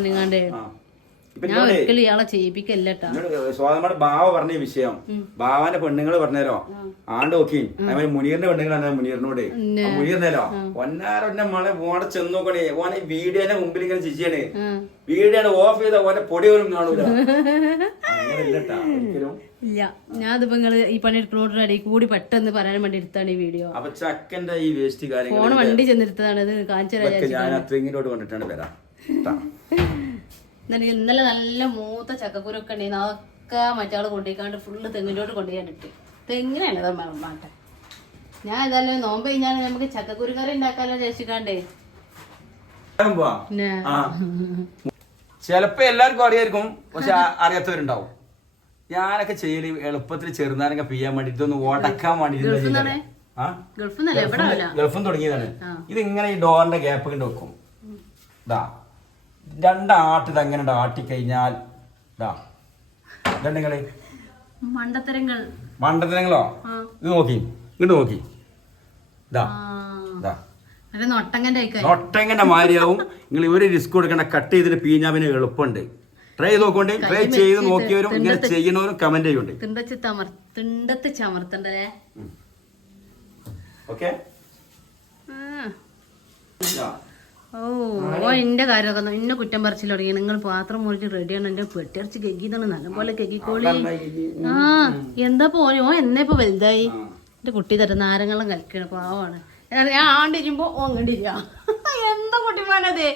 സ്വാതന്ത്ര്യയുടെ ബാവ പറഞ്ഞ വിഷയം ബാവാന്റെ പെണ്ണുങ്ങള് പറഞ്ഞല്ലോ. ആണ്ട് നോക്കി അതേപോലെ മുനീറിന്റെ പെണ്ണുങ്ങളാണ് മുനീറിനോട്. മുനീറിനല്ലോ ഒന്നാരൊന്നെ മളെ ഓടെ ചെന്ന് നോക്കണേ. ഓനെ വീഡിയോന്റെ മുമ്പിൽ ഇങ്ങനെ ചിരിച്ചാണ്. വീഡിയോ ഓഫ് ചെയ്ത ഓന്റെ പൊടി പോലും കാണൂല. ഇല്ല, ഞാൻ ഇതിപ്പോ ഈ പണിയെടുക്കുന്നോടെ കൂടി പെട്ടെന്ന് പറയാൻ വേണ്ടി എടുത്താണ് ഈ വീഡിയോ. അപ്പൊ ചക്കന്റെ ഈ വേസ്റ്റ് കാര്യങ്ങൾ ഫോൺ വണ്ടി ചെന്നെടുത്തതാണ്. ഇത് കാണിച്ചു ഞാൻ തെങ്ങിനോട് കൊണ്ടിട്ടാണ് വരാം. ഇന്നലെ നല്ല മൂത്ത ചക്കക്കുരൊക്കെ ഉണ്ടായിരുന്നു. അതൊക്കെ മറ്റാള് കൊണ്ടുപോയിക്കാണ്ട് ഫുള്ള് തെങ്ങിലോട്ട് കൊണ്ടുപോയിട്ടിട്ട്. തെങ്ങിനാണ് മാട്ടെ. ഞാൻ ഏതായാലും നോമ്പ് കഴിഞ്ഞാൽ നമുക്ക് ചക്കക്കുരു കറി ഉണ്ടാക്കാലോ ചേച്ചിക്കാണ്ടേ. ചിലപ്പോ എല്ലാവർക്കും അറിയായിരിക്കും, പക്ഷെ അറിയാത്തവരുണ്ടാവും. ഞാനൊക്കെ ചെയ്യല് എളുപ്പത്തിൽ ചെറുനാരങ്ങ പിയ്യാൻ വേണ്ടി ഇതൊന്ന് ഓടക്കാൻ വേണ്ടി ഗൾഫിൽ തുടങ്ങിയതാണ്. ഇതിങ്ങനെ ഈ ഡോറിന്റെ ഗ്യാപ്പ് കൊണ്ട് വെക്കും. ഇതാ 2 ആട്ട് ഇതങ്ങനെ ആട്ടിക്കഴിഞ്ഞാൽ ഇതുണ്ടെങ്കില് മണ്ടത്തരങ്ങളോ? ഇത് നോക്കി ഇങ്ങോട്ട് നോക്കി. അതെ നൊട്ടങ്ങന്റെ ഒട്ടങ്ങനെ മാരിയാവും. നിങ്ങൾ ഇവര് റിസ്ക് കൊടുക്കണ്ട, കട്ട് ചെയ്തിട്ട് പീഞ്ഞാ പിന്നെ എളുപ്പമുണ്ട്. ട്രൈ ചെയ്ത് നോക്കോണ്ട്. ട്രൈ ചെയ്ത് നോക്കിയവരും ഇങ്ങനെ ചെയ്യുന്നവരും കമന്റ് ചെയ്യുന്നുണ്ട്. തിണ്ടത്ത് ചമർത്തണ്ടേ. ഓക്കെ. ഓ എന്റെ കാര്യമൊക്കെ ഇന്നെ കുറ്റം പറിച്ചില്ല തുടങ്ങി. നിങ്ങൾ പാത്രം മുറിച്ച് റെഡിയാണ്. എന്റെ പെട്ടിറച്ച് കെക്കിതാണ് നല്ലപോലെ കെക്കിക്കോളി. ആ എന്താ പോയോ എന്നെ ഇപ്പൊ വലുതായി. എന്റെ കുട്ടി തരുന്ന നാരങ്ങളും കളിക്കണ പാവാണ്. ഞാൻ ആണ്ടിരിക്കുമ്പോ അങ്ങണ്ടിരിക്ക. എന്താ കുട്ടിമാനത്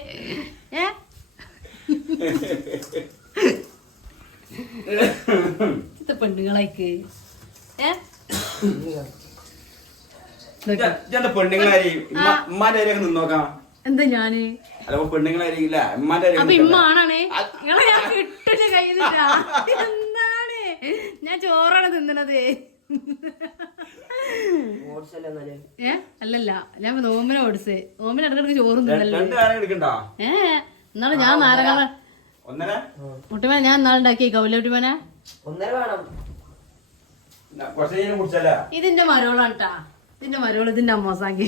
പെണ്ണുങ്ങളേക്ക് എന്താ ഞാന് അപ്പൊ ഇമ്മാണേ നിങ്ങളെ ഞാൻ കിട്ടിട്ട് കഴിയുന്നില്ല. എന്താണ് ഞാൻ ചോറാണ് തിന്നണത്. അല്ലല്ല ഞാൻ നോമ്പിനെ ഓടിച്ചേ. നോമ്പിന് ഇടക്കിടക്ക് ചോറ് തിന്നല്ലോ. എന്നാലും ഞാൻ നാരങ്ങള മുട്ടുമേന ഞാൻ എന്നാലും ഉണ്ടാക്കി കൗല കുട്ടിമേന ഇതിന്റെ മരോളാണ് ട്ടാ. ഇതിന്റെ മരോള് ഇതിന്റെ അമ്മോസാക്കി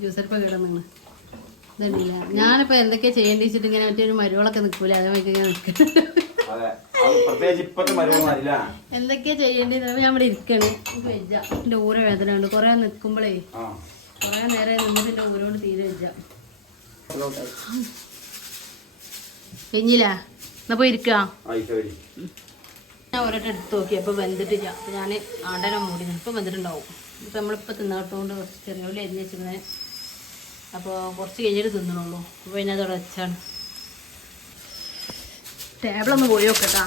ജ്യൂസരിപ്പ കിടന്നു. ഇതല്ല ഞാനിപ്പോ എന്തൊക്കെയാ ചെയ്യേണ്ടി വെച്ചിട്ട് ഇങ്ങനെ മറ്റൊരു മരോളൊക്കെ നിക്കൂല. അതേമാതിരി ഇങ്ങനെ നിൽക്കുന്നുണ്ട്. എന്തൊക്കെയാ ചെയ്യേണ്ടി ഞാൻ ഇവിടെ ഇരിക്കണ്. എനിക്ക് വെജ എന്റെ ഊര വേദന ഉണ്ട്. കൊറേ നിക്കുമ്പോഴേ കൊറേ നേരം നിന്നിട്ട് എന്റെ ഊരോട് തീരെ വെജ കഴിഞ്ഞില്ല. എന്നാ പോയി ഇരിക്ക. ഞാൻ ഒരട്ടം എടുത്ത് നോക്കി അപ്പൊ വെന്തിട്ടില്ല. അപ്പൊ ഞാൻ ആണ്ടനെ മൂടി ഇപ്പൊ വെന്തിട്ടുണ്ടാവും. ഇപ്പൊ നമ്മളിപ്പോ തിന്നോട്ടുകൊണ്ട് കുറച്ച് ചെറിയ ഉള്ളി അരിഞ്ഞ് വെച്ചിരുന്നത്. അപ്പോൾ കുറച്ച് കഴിഞ്ഞിട്ട് തിന്നണുള്ളൂ. അപ്പൊ പിന്നെ അതോടെ വെച്ചാണ്. ടേബിളൊന്ന് പോയി നോക്കട്ടാ.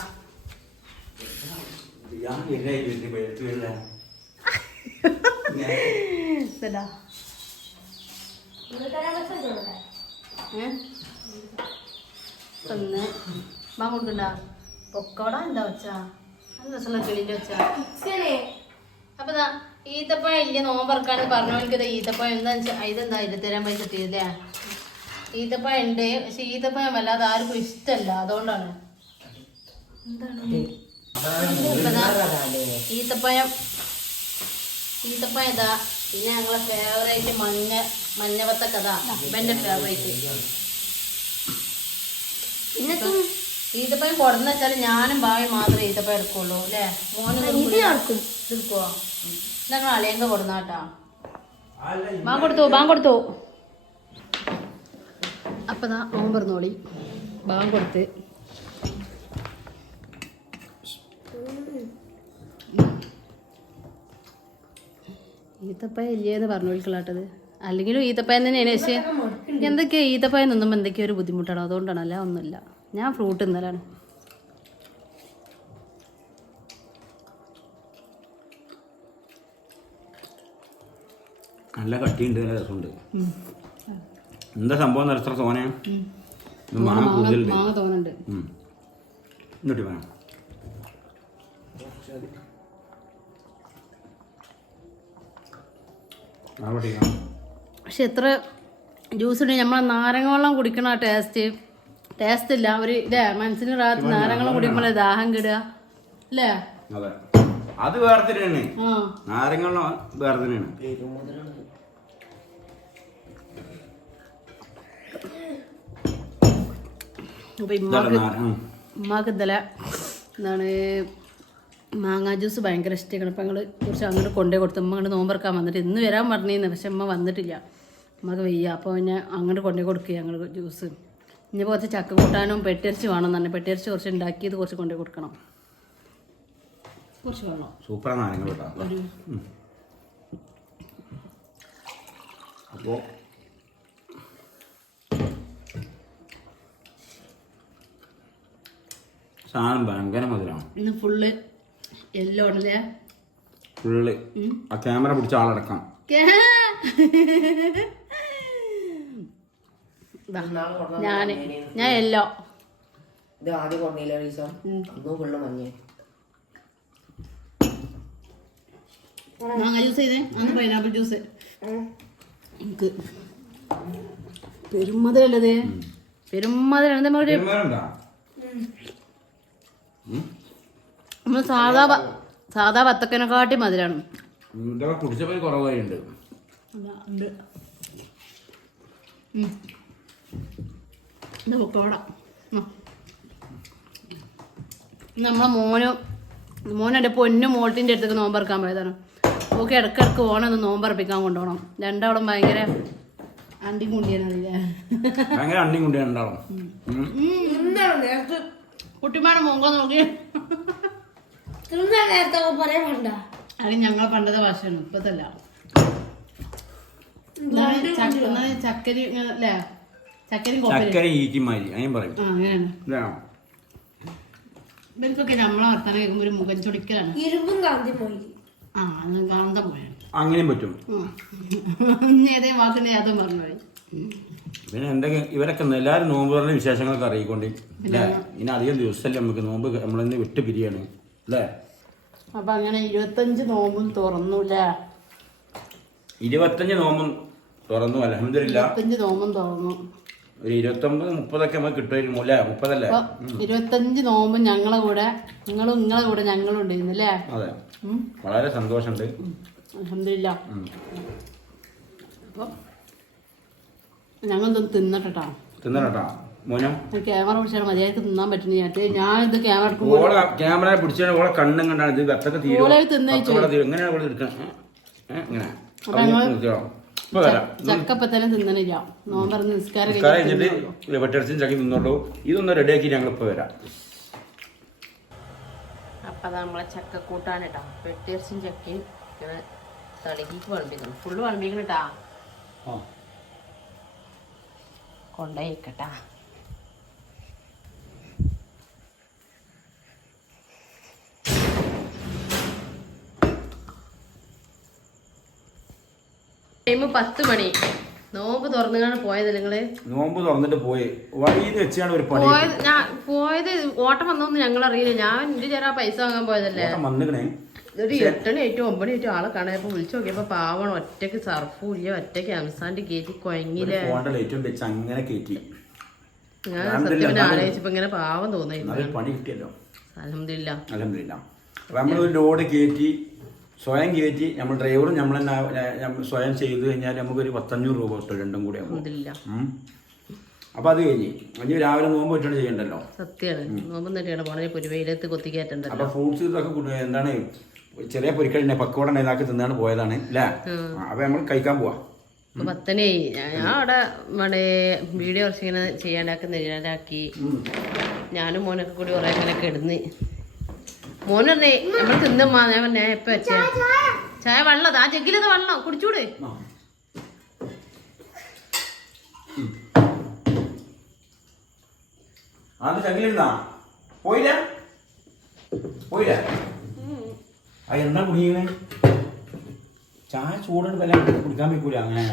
ഒന്ന് മാങ്ങോട്ടുണ്ടാ പൊക്കോട എന്താ വെച്ചാ നല്ല രസമുള്ള കിളിന്റെ വെച്ചാ. അപ്പൊ ഈത്തപ്പഴം ഇല്ല നോമ്പറക്കാണ് പറഞ്ഞവർക്ക് ഈത്തപ്പഴം എന്താ വെച്ചാൽ ഇതെന്താ 23 പൈസ കിട്ടിയതല്ലേ. ഈത്തപ്പഴം ഉണ്ട്. പക്ഷെ ഈത്തപ്പഴം വല്ലാതെ ആർക്കും ഇഷ്ടമല്ല. അതുകൊണ്ടാണ് ഈത്തപ്പഴം ഇതാ. പിന്നെ ഞങ്ങളെ ഫേവറേറ്റ് മഞ്ഞവത്തക്കതാ. ഇവന്റെ ഫേവറേറ്റ്. ഈത്തപ്പഴം കൊടുന്ന് വെച്ചാൽ ഞാനും ഭാവി മാത്രമേ ഈത്തപ്പഴം എടുക്കുള്ളൂ അല്ലേ. മോനും എടുക്കുവോ? ഞങ്ങൾ അളിയങ്ക കൊടുന്നാട്ടാ. ബാങ്ക് കൊടുത്തു. അപ്പതാ ഓൻ പറഞ്ഞോളി ബാങ്ക് കൊടുത്ത്. ഈത്തപ്പഴം ഇല്ലേന്ന് പറഞ്ഞോളിക്കളാട്ടത്. അല്ലെങ്കിലും ഈത്തപ്പഴം തന്നെയാണ്. പക്ഷേ എന്തൊക്കെയാ ഈത്തപ്പഴം നിന്നുമ്പോൾ എന്തൊക്കെയോ ഒരു ബുദ്ധിമുട്ടാണ്. അതുകൊണ്ടാണ്. അല്ല ഒന്നുമില്ല. ഞാൻ ഫ്രൂട്ട് ഇന്നലാണ്. നല്ല കട്ടിയുണ്ട്. നല്ല രസമുണ്ട്. എന്താ സംഭവം എത്ര തോനെ മാങ്ങ കൂടുതലുണ്ട്. മാങ്ങ തോന്നുന്നുണ്ട്. എന്നിട്ട് വേണം പക്ഷെ എത്ര ജ്യൂസ് ഉണ്ട്. നമ്മളെ നാരങ്ങ വെള്ളം കുടിക്കണ ടേസ്റ്റ് ഇല്ല. ഒരു ഇല്ലേ മനസ്സിന് റാത്ത് നാരങ്ങ വെള്ളം കുടിക്കുമ്പോഴേ ദാഹം കിടുക അല്ലേ. അത് വേറെ തന്നെയാണ്. നാരങ്ങ വെള്ളം വേറെ തന്നെയാണ്. അപ്പൊ ഉമ്മാക്ക് ഇന്നലെ എന്താണ് മാങ്ങാ ജ്യൂസ് ഭയങ്കര ഇഷ്ടമാണ്. അപ്പം ഞങ്ങൾ കുറച്ച് അങ്ങോട്ട് കൊണ്ടേ കൊടുത്തു. ഉമ്മ അങ്ങോട്ട് നോമ്പറക്കാൻ വന്നിട്ട് ഇന്ന് വരാൻ പറഞ്ഞിരുന്നു. പക്ഷെ ഉമ്മ വന്നിട്ടില്ല. ഉമ്മക്ക് വയ്യ. അപ്പോൾ പിന്നെ അങ്ങോട്ട് കൊണ്ടേ കൊടുക്കുക ഞങ്ങൾ ജ്യൂസ്. ഇനിയിപ്പോൾ കുറച്ച് ചക്ക കൂട്ടാനും പെട്ടിറച്ചി വേണം തന്നെ. പെട്ടിറച്ചി കുറച്ച് ഉണ്ടാക്കിയത് കുറച്ച് കൊണ്ടേ കൊടുക്കണം. കുറച്ച് വെള്ളം സൂപ്പറാണ് നാരങ്ങ കേട്ടോ. അപ്പോൾ സാധനം ഭയങ്കര മധുരമാണ്. ഇന്ന് ഫുള്ള് യെല്ലോ ആണല്ലേ. ഫുള്ള് ആ ക്യാമറ പിടിച്ച ആളടക്കാം. ഞാൻ യെല്ലോ. ഇത് ആദ്യം കൊണ്ടില്ല റീസൺ ഫുള്ള് മഞ്ഞ മാങ്ങ ജ്യൂസ് ചെയ്തേ. അന്ന് പൈനാപ്പിൾ ജ്യൂസ് എനിക്ക് പെരുമധുരല്ലത്. പെരുമധുരം നമ്മൾ സാധാ വത്തക്കനെക്കാട്ടി മധുരമാണ്. ഇതൊക്കെ കുടിച്ചപ്പോൾ കുറവായിട്ടുണ്ട്. ഉണ്ട് ഇത് പൊക്കോട. നമ്മളെ മോൻ എൻ്റെ പൊന്നും മോട്ടിൻ്റെ അടുത്തേക്ക് നോമ്പറക്കാൻ പോയതാണ്. ഓക്കെ ഇടയ്ക്കിടയ്ക്ക് ഓണൊന്ന് നോമ്പറപ്പിക്കാൻ കൊണ്ടുപോകണം. രണ്ടാളും ഭയങ്കര അണ്ടിയും കുണ്ടിയാണല്ലേ. ഭയങ്കര അണ്ടിയും കുണ്ടിയാണ് രണ്ടാളും. കുട്ടിമാടെ മോങ്ക നോക്കി അത് ഞങ്ങളെ പണ്ടത്തെ ഭാഷയാണ്, ഇപ്പത്തല്ല. ചക്കരി അല്ലേ, ചക്കര ഈറ്റിമാരി അങ്ങനെ പറയും. അങ്ങനെയാണ്. ഇവർക്കൊക്കെ നമ്മളെ വർത്തമാനം കേൾക്കുമ്പോൾ ഒരു മുഖം ചൊടിക്കലാണ്. ആ കാന്തം പോയാണ്. അങ്ങനെയും പറ്റും. ഏതേ വാക്കിന്റെ യാതൊരു പറഞ്ഞു പോയി. പിന്നെ എന്തൊക്കെ ഇവരൊക്കെ എല്ലാവരും നോമ്പ് പറഞ്ഞ വിശേഷങ്ങളൊക്കെ അറിയിക്കൊണ്ട് അല്ലേ. ഇനി അധികം ദിവസമല്ലേ നമുക്ക് നോമ്പ്, നമ്മളിന്ന് വിട്ട് പിരിയാണ് അല്ലേ. അപ്പൊ അങ്ങനെ 25 നോമ്പും തുറന്നൂല. 25 നോമ്പും തുറന്നു അൽഹംദുലില്ലാ. 25 നോമ്പും തുറന്നു. ഒരു 29-30 നമുക്ക് കിട്ടുമായിരിക്കും അല്ലേ. 30 അല്ലേ. 25 നോമ്പും ഞങ്ങളെ കൂടെ നിങ്ങളെ കൂടെ ഞങ്ങളും ഉണ്ടായിരുന്നു അല്ലേ. അതെ, വളരെ സന്തോഷമുണ്ട്. അൽഹംദുലില്ലാ. അപ്പൊ ഞങ്ങളൊന്നും തിന്നട്ടാ മോനോ. ക്യാമറ പിടിച്ചാൽ മര്യാദക്ക് തിന്നാൻ പറ്റുന്ന ഞാൻ ഇത് ക്യാമറ പിടിച്ചാൽ ഓളെ കണ്ണും കണ്ടാണ് ഇത് വെത്തൊക്കെ എങ്ങനെയാണ് ചക്കപ്പ തന്നെ തിന്നണില്ല. നോമ്പറന്ന് നിസ്കാരം വെട്ടിറച്ചും ചക്കി തിന്നോളൂ. ഇതൊന്ന് റെഡിയാക്കി ഞങ്ങൾ ഇപ്പൊ വരാം. അപ്പൊ നമ്മളെ ചക്ക കൂട്ടാനട്ടാ. വെട്ടിറച്ചും ചക്കയും തളിക്ക് വളമ്പിക്കണം. ഫുള്ള് വളമ്പിക്കണട്ടാ. കൊണ്ടേക്കട്ടാ. ടൈം 10 മണി. നോമ്പ് തുറന്നാണ് പോയത്. നിങ്ങള് നോമ്പ് തുറന്നിട്ട് പോയി പോയത് ഓട്ടം വന്നോന്ന് ഞങ്ങൾ അറിയില്ല. ഞാൻ എന്റെ ചേരാ പൈസ വാങ്ങാൻ പോയതല്ലേ. ഒരു 8 മണി 9 മണി ആളെ കാണായപ്പോ വിളിച്ചു നോക്കിയപ്പോ പാവണം. ഒറ്റക്ക് സർഫും ഇല്ല, ഒറ്റക്ക് അംസാന്റെ കയറ്റി കൊയങ്ങില്ലേ. ഞാൻ സത്യം ആലോചിച്ചപ്പോ ഇങ്ങനെ പാവം തോന്നിയിരുന്നു. അൽഹംദുലില്ലാ. നമ്മളൊരു ലോഡ് കയറ്റി സ്വയം കയറ്റി നമ്മൾ ഡ്രൈവറും നമ്മൾ സ്വയം ചെയ്ത് കഴിഞ്ഞാൽ നമുക്കൊരു 1,500 രൂപ കിട്ടും രണ്ടും കൂടി. അപ്പൊ അത് കഴിഞ്ഞ് രാവിലെ നോമ്പ് വെച്ചാണ് ചെയ്യണ്ടല്ലോ. സത്യമാണ്. നോമ്പ് തന്നെയാണ് പോണേ. പൊരുവയിലത്ത് കൊത്തിക്കയറ്റണ്ടല്ലോ. അപ്പൊ ഫ്രൂട്ട്സ് ഇതൊക്കെ എന്താണ് ചെറിയ പൊരിക്കൽ പക്കോട ഇതാക്കി തിന്നാണ് പോയതാണ് അല്ലേ. അപ്പൊ നമ്മൾ കഴിക്കാൻ പോവാ. 10 മണിയായി. ഞാൻ അവിടെ വീഡിയോ കുറച്ച് ഇങ്ങനെ ചെയ്യാണ്ടാക്കി ഞാനും മോനൊക്കെ കൂടി കുറെ ഇങ്ങനെ കിടന്ന്. മോന് പറഞ്ഞേ നമ്മൾ തിന്നമ്മാ. ഞാൻ പറഞ്ഞ എപ്പ വെച്ച ചായ വെള്ളം ആ ജഗ്ഗിലത് വെള്ളം കുടിച്ചൂടെ. എന്താ കുടിക്കണേ? ചായ ചൂടോട് വില കുടിക്കാൻ വെക്കൂല അങ്ങനെ.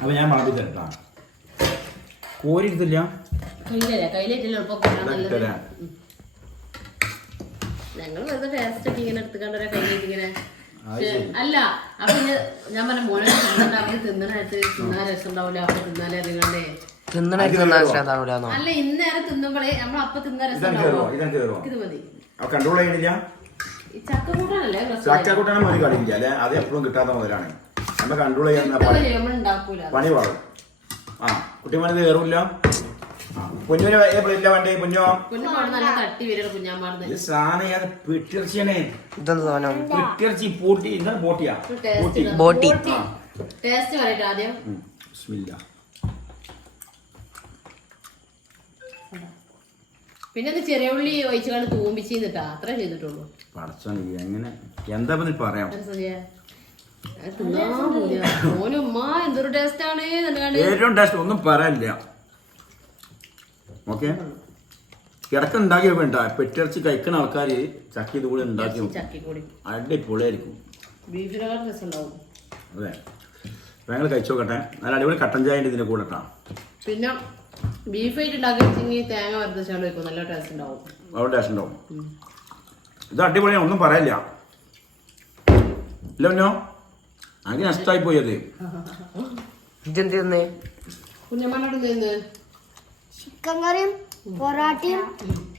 അപ്പൊ ഞാൻ വളർത്തി തരട്ടാ. കോരി എടുത്തില്ല. ഞങ്ങൾ വെറുതെ ടേസ്റ്റ് ഒക്കെ ഇങ്ങനെ എടുത്തുകൊണ്ട് കയ്യിലിങ്ങനെ അല്ല. അപ്പൊ ഞാൻ പറഞ്ഞ മോനെ തിന്നണായിട്ട് തിന്നാൻ രസം ഉണ്ടാവില്ല. അപ്പൊ തിന്നാലേ നിങ്ങളുടെ അല്ല ഇന്നേരം തിന്നുമ്പോഴേ നമ്മൾ അപ്പൊ തിന്നാൻ രസം ഉണ്ടാവും. ഇത് മതി. കൺട്രോൾ ചെയ്യണില്ല. ചക്കക്കൂട്ടാണല്ലേ ചക്കക്കൂട്ടാണ് മതി കളിയില്ല അല്ലെ. അത് എപ്പോഴും കിട്ടാത്ത മുതലാണ്. നമ്മൾ കൺട്രോൾ ചെയ്യാൻ പണി പാടും. ആ കുട്ടിമാനത് കയറില്ല. പൊന്നുവിന് പ്ലേറ്റില്ല വേണ്ടേ? പൊന്നോ പെട്ടിറച്ചിയാണേ. പെട്ടിറച്ചി പോട്ടി എന്താണ് പോട്ടിയാ? ബോട്ടി. ടേസ്റ്റ് പറയട്ടെ ആദ്യം. പിന്നെ ചെറിയ ഉള്ളി ഒഴിച്ചാണ് തൂമ്പിച്ചിട്ടാ. അത്ര ചെയ്തിട്ടുള്ളൂ. എങ്ങനെ എന്താ പറയാം. എന്തൊരു ടേസ്റ്റ് ആണ്. ഏറ്റവും ടേസ്റ്റ് ഒന്നും പറയാനില്ല. ഓക്കെ കിടക്ക ഉണ്ടാക്കി വേണ്ട. പെട്ടിറച്ചി കഴിക്കുന്ന ആൾക്കാര് ചക്കി ഇതുകൂടി ഉണ്ടാക്കി അടിപൊളിയായിരിക്കും. അതെ ഞങ്ങൾ കഴിച്ചു നോക്കട്ടെ. നല്ല അടിപൊളി കട്ടൻ ചായ ഇതിന്റെ കൂടെ ഇട്ടാ. പിന്നെ ബീഫ് ആയിട്ട് ഉണ്ടാക്കി തേങ്ങ വറുത്തച്ചാണ്ട് വെക്കും. നല്ല ടേസ്റ്റ് ഉണ്ടാവും. അവിടെ ടേസ്റ്റ് ഉണ്ടാവും. ഇത് അടിപൊളിയാണ്. ഒന്നും പറയില്ല. ഇല്ല പൊന്നോ അങ്ങനെ നഷ്ടമായി പോയത്. ഇതെന്ത് കുഞ്ഞമ്മനോട് ചിക്കൻ കറിയും പൊറാട്ടയും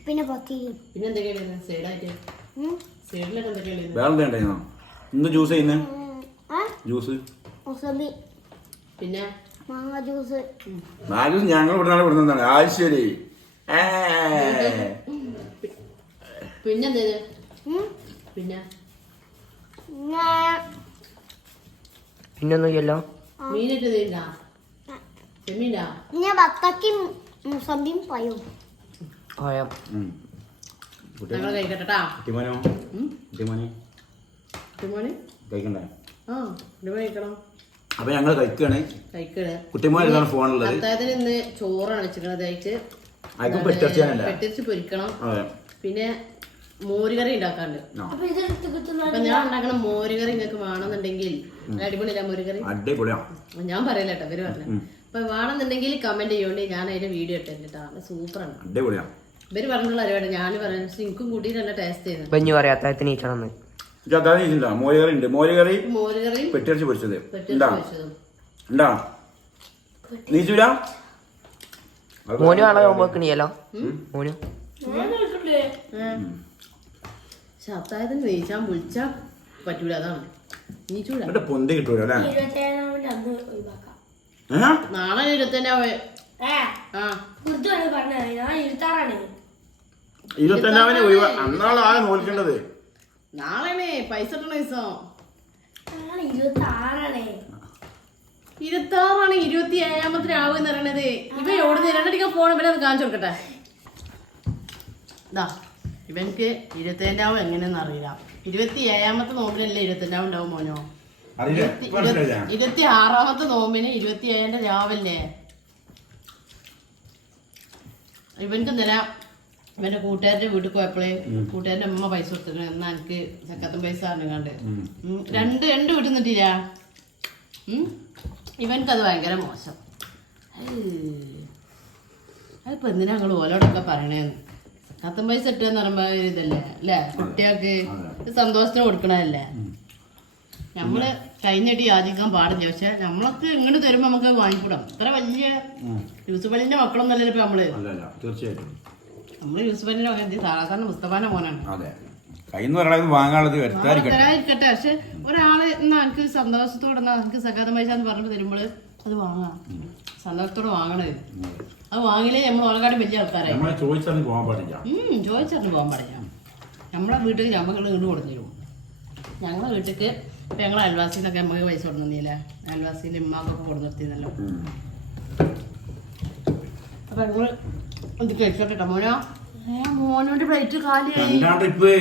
പിന്നെ പത്തിരിയും. പിന്നെ എന്തൊക്കെയാണ് സൈഡായിട്ട്? സൈഡിലൊക്കെ എന്തൊക്കെയാണ് വേറെ എന്താ ഉണ്ടായിരുന്നോ ഇന്ന് ജ്യൂസ് ചെയ്യുന്നേ ജ്യൂസ് മുസമ്പി പിന്നെ മാങ്ങ ജ്യൂസ് ജ്യൂസ് ഞങ്ങൾ ഇവിടുന്നാണ് ഇവിടുന്നാണ് ആ ശരി പിന്നെന്താ പിന്നെ പിന്നൊന്നുമില്ലല്ലോ മീനിട്ട് തീണ്ടാ ചെമ്മീനാ പിന്നെ ബത്തക്കും മുസമ്പിയും പഴവും പഴം ഞങ്ങൾ കഴിക്കട്ടെട്ടാ കുട്ടിമോനോ കുട്ടിമോനെ കുട്ടിമോന് കഴിക്കണ്ടേ ആ കുട്ടിമോൻ കഴിക്കണം അപ്പൊ ഞങ്ങൾ കഴിക്കുകയാണ് കഴിക്കണേ കുട്ടിമോനാണ് ഫോണുള്ളത് അത്താഴത്തിന് ഇന്ന് ചോറാണ് വെച്ചിരിക്കണത് കഴിച്ച് അയക്കും പെട്ടിറച്ചാനല്ല പെട്ടിച്ച് പൊരിക്കണം അതെ പിന്നെ മോരുകറി ഉണ്ടാക്കാണ്ട് അപ്പൊ ഇതെടുത്ത് കിട്ടുന്ന അപ്പൊ ഞാൻ ഉണ്ടാക്കണ മോരുകറി നിങ്ങൾക്ക് വേണമെന്നുണ്ടെങ്കിൽ അടിപൊളിയില്ല മോരുകറി അടിപൊളിയാ ഞാൻ പറയില്ല കേട്ടോ ഇവര് പറഞ്ഞു അപ്പൊ വേണമെന്നുണ്ടെങ്കിൽ കമന്റ് ചെയ്യോണ്ട് ഞാൻ അതിന്റെ വീഡിയോ ഇട്ടിട്ടാ സൂപ്പറാണ് അടിപൊളിയാ ഇവര് പറഞ്ഞുള്ള അറിവാണ് ഞാൻ പറയുന്നത് എനിക്കും കൂടി നല്ല ടേസ്റ്റ് ചെയ്തത് ഇപ്പൊ ഇനി പറയാം അത്താഴത്തിന് ഈച്ചണമെന്ന് ഇതാ മോരുകറി ഉണ്ട് മോരുകറി മോരുകറിയും പെട്ടിറച്ചി പൊരിച്ചത് പെട്ടിച്ച് ഉണ്ടാ പൊരിച്ചതും ഉണ്ടാ നീച്ചൂല മോന് ആളെ നോക്കിണിയല്ലോ മോന് പക്ഷെ അത്താഴത്തിന് നീച്ചാൻ വിളിച്ചാ പറ്റൂല അതാണ് നീച്ചൂല എന്നിട്ട് പൊന്തി കിട്ടൂല അല്ലേ 27 അന്ന് ഒഴിവാക്കാം നാളെ 27 ആ കുർത്തുമാണ് പറഞ്ഞത് ഞാൻ 26 25 ഒഴിവാ അന്നാള് ആകെ നോക്കേണ്ടത് നാളെയാണ് പൈസ ഇട്ടണ ദിവസം ആണ് 26 26 27 ആവുമെന്ന് പറയണത് ഇവ എവിടെ രണ്ടടിക്കാൻ പോണം ഇവനെ ഒന്ന് കാണിച്ചു കൊടുക്കട്ടെ ഇതാ ഇവനക്ക് 27 എങ്ങനെയെന്ന് അറിയില്ല 27 നോമ്പിനല്ലേ 27 ഉണ്ടാവും മോനോ 26 നോമ്പിന് 27 രാവിലെ ഇവനക്ക് ഇന്നലെ ഇവന്റെ കൂട്ടുകാരുടെ വീട്ടിൽ പോയപ്പോഴേ കൂട്ടുകാരന്റെ അമ്മ പൈസ കൊടുത്തിട്ട് എന്നാ എനിക്ക് ചക്കത്തും പൈസ അറിഞ്ഞാണ്ട് രണ്ട് വീട്ടിൽ നിന്നിട്ടില്ല ഇവനക്കത് ഭയങ്കര മോശം അതിപ്പോ എന്തിനാ ഞങ്ങൾ ഓലോടൊക്കെ പറയണേന്ന് ചക്കത്തും പൈസ ഇട്ടെന്ന് പറയുമ്പോ ഇതല്ലേ അല്ലേ കുട്ടികൾക്ക് സന്തോഷത്തിന് കൊടുക്കണതല്ലേ നമ്മള് കഴിഞ്ഞിട്ട് യാചിക്കാൻ പാടില്ല പക്ഷെ നമ്മളൊക്കെ ഇങ്ങോട്ട് തരുമ്പോ നമുക്ക് വാങ്ങിക്കൂടാം ഇത്ര വലിയ യൂസുഫലിന്റെ മക്കളൊന്നല്ലല്ലോ ഇപ്പൊ നമ്മള് തീർച്ചയായിട്ടും നമ്മള് യൂസുഫലിന്റെ മകൻ സാധാരണ മുസ്തഫാന്റെ മോനാണ് അതെ കയ്യിൽ നിന്ന് വാങ്ങാനുള്ളത് വരുത്താതിരിക്കട്ടെ തരാതിരിക്കട്ടെ പക്ഷെ ഒരാള് എന്നാ എനിക്ക് സന്തോഷത്തോടെ എന്നാ എനിക്ക് സക്കാത്ത പൈസ എന്ന് പറഞ്ഞു തരുമ്പോള് അത് വാങ്ങാം സന്തോഷത്തോടെ വാങ്ങണത് അത് വാങ്ങിലേ നമ്മൾ ഓളക്കാട് വലിയ ആൾക്കാരായി നമ്മളെ ചോദിച്ചാൽ പോകാൻ പാടില്ല ചോദിച്ചിട്ട് പോകാൻ പാടില്ല നമ്മളെ വീട്ടിൽ ഞമ്മകൾ ഇങ്ങോട്ട് കൊടുത്തു തരും ഞങ്ങളെ വീട്ടിലേക്ക് ഇപ്പൊ ഞങ്ങളെ അയൽവാസിന്നൊക്കെ നമുക്ക് പൈസ കൊടുന്നില്ലേ അയൽവാസിന്റെ ഉമ്മാക്കൊക്കെ കൊടുന്നിരുന്നല്ലോ അപ്പൊ ഞങ്ങള് ഇത് കഴിച്ചോട്ടെ മോനോ മോനോന്റെ പ്ലേറ്റ് കാലിയായി ട്രിപ്പ്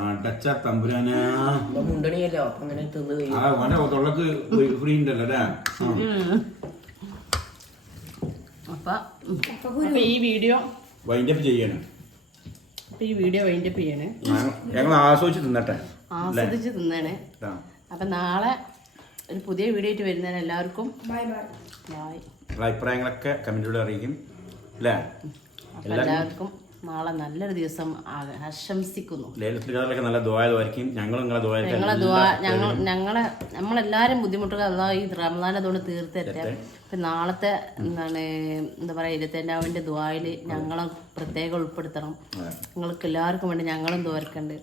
അടച്ച തമ്പുരാനാ മുണ്ടണിയല്ലോ അപ്പൊ അങ്ങനെ തിന്ന് കഴിയും ആ ഓന്റെ തൊള്ളക്ക് ഫ്രീ ഉണ്ടല്ലോ അല്ലേ അപ്പൊ ഈ വീഡിയോ വൈൻഡപ്പ് ചെയ്യണം വൈൻഡപ്പ് ചെയ്യണേ ഞങ്ങൾ ആസ്വദിച്ച് തിന്നട്ടെ ആസ്വദിച്ച് തിന്നണേ അപ്പൊ നാളെ ഒരു പുതിയ വീഡിയോ ആയിട്ട് വരുന്നതിന് എല്ലാവർക്കും ബൈ ബൈ ബൈ നിങ്ങളുടെ അഭിപ്രായങ്ങളൊക്കെ കമന്റിലൂടെ അറിയിക്കും അല്ലേ അപ്പൊ എല്ലാവർക്കും നാളെ നല്ലൊരു ദിവസം ആശംസിക്കുന്നു ലേലത്തിലൊക്കെ നല്ല ദ്വാരമായിരിക്കും ഞങ്ങളും നിങ്ങളെ നമ്മളെല്ലാരും ബുദ്ധിമുട്ടുകൾ അതാ ഈ റമദാൻ അതുകൊണ്ട് തീർത്തരട്ടെ അപ്പൊ നാളത്തെ എന്താ പറയാ 27ന്റെ ദ്വായില് ഞങ്ങളെ പ്രത്യേകം ഉൾപ്പെടുത്തണം നിങ്ങൾക്ക് എല്ലാവർക്കും വേണ്ടി ഞങ്ങളും ദ്വാരക്കുണ്ട്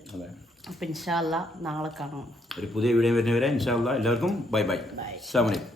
അപ്പൊ ഇൻഷാ അല്ലാ നാളെ കാണാം ഒരു പുതിയ വീഡിയോ വരുന്നവരെ ഇൻഷാ അല്ലാ എല്ലാവർക്കും ബൈ ബൈ അസ്സലാമു അലൈക്കും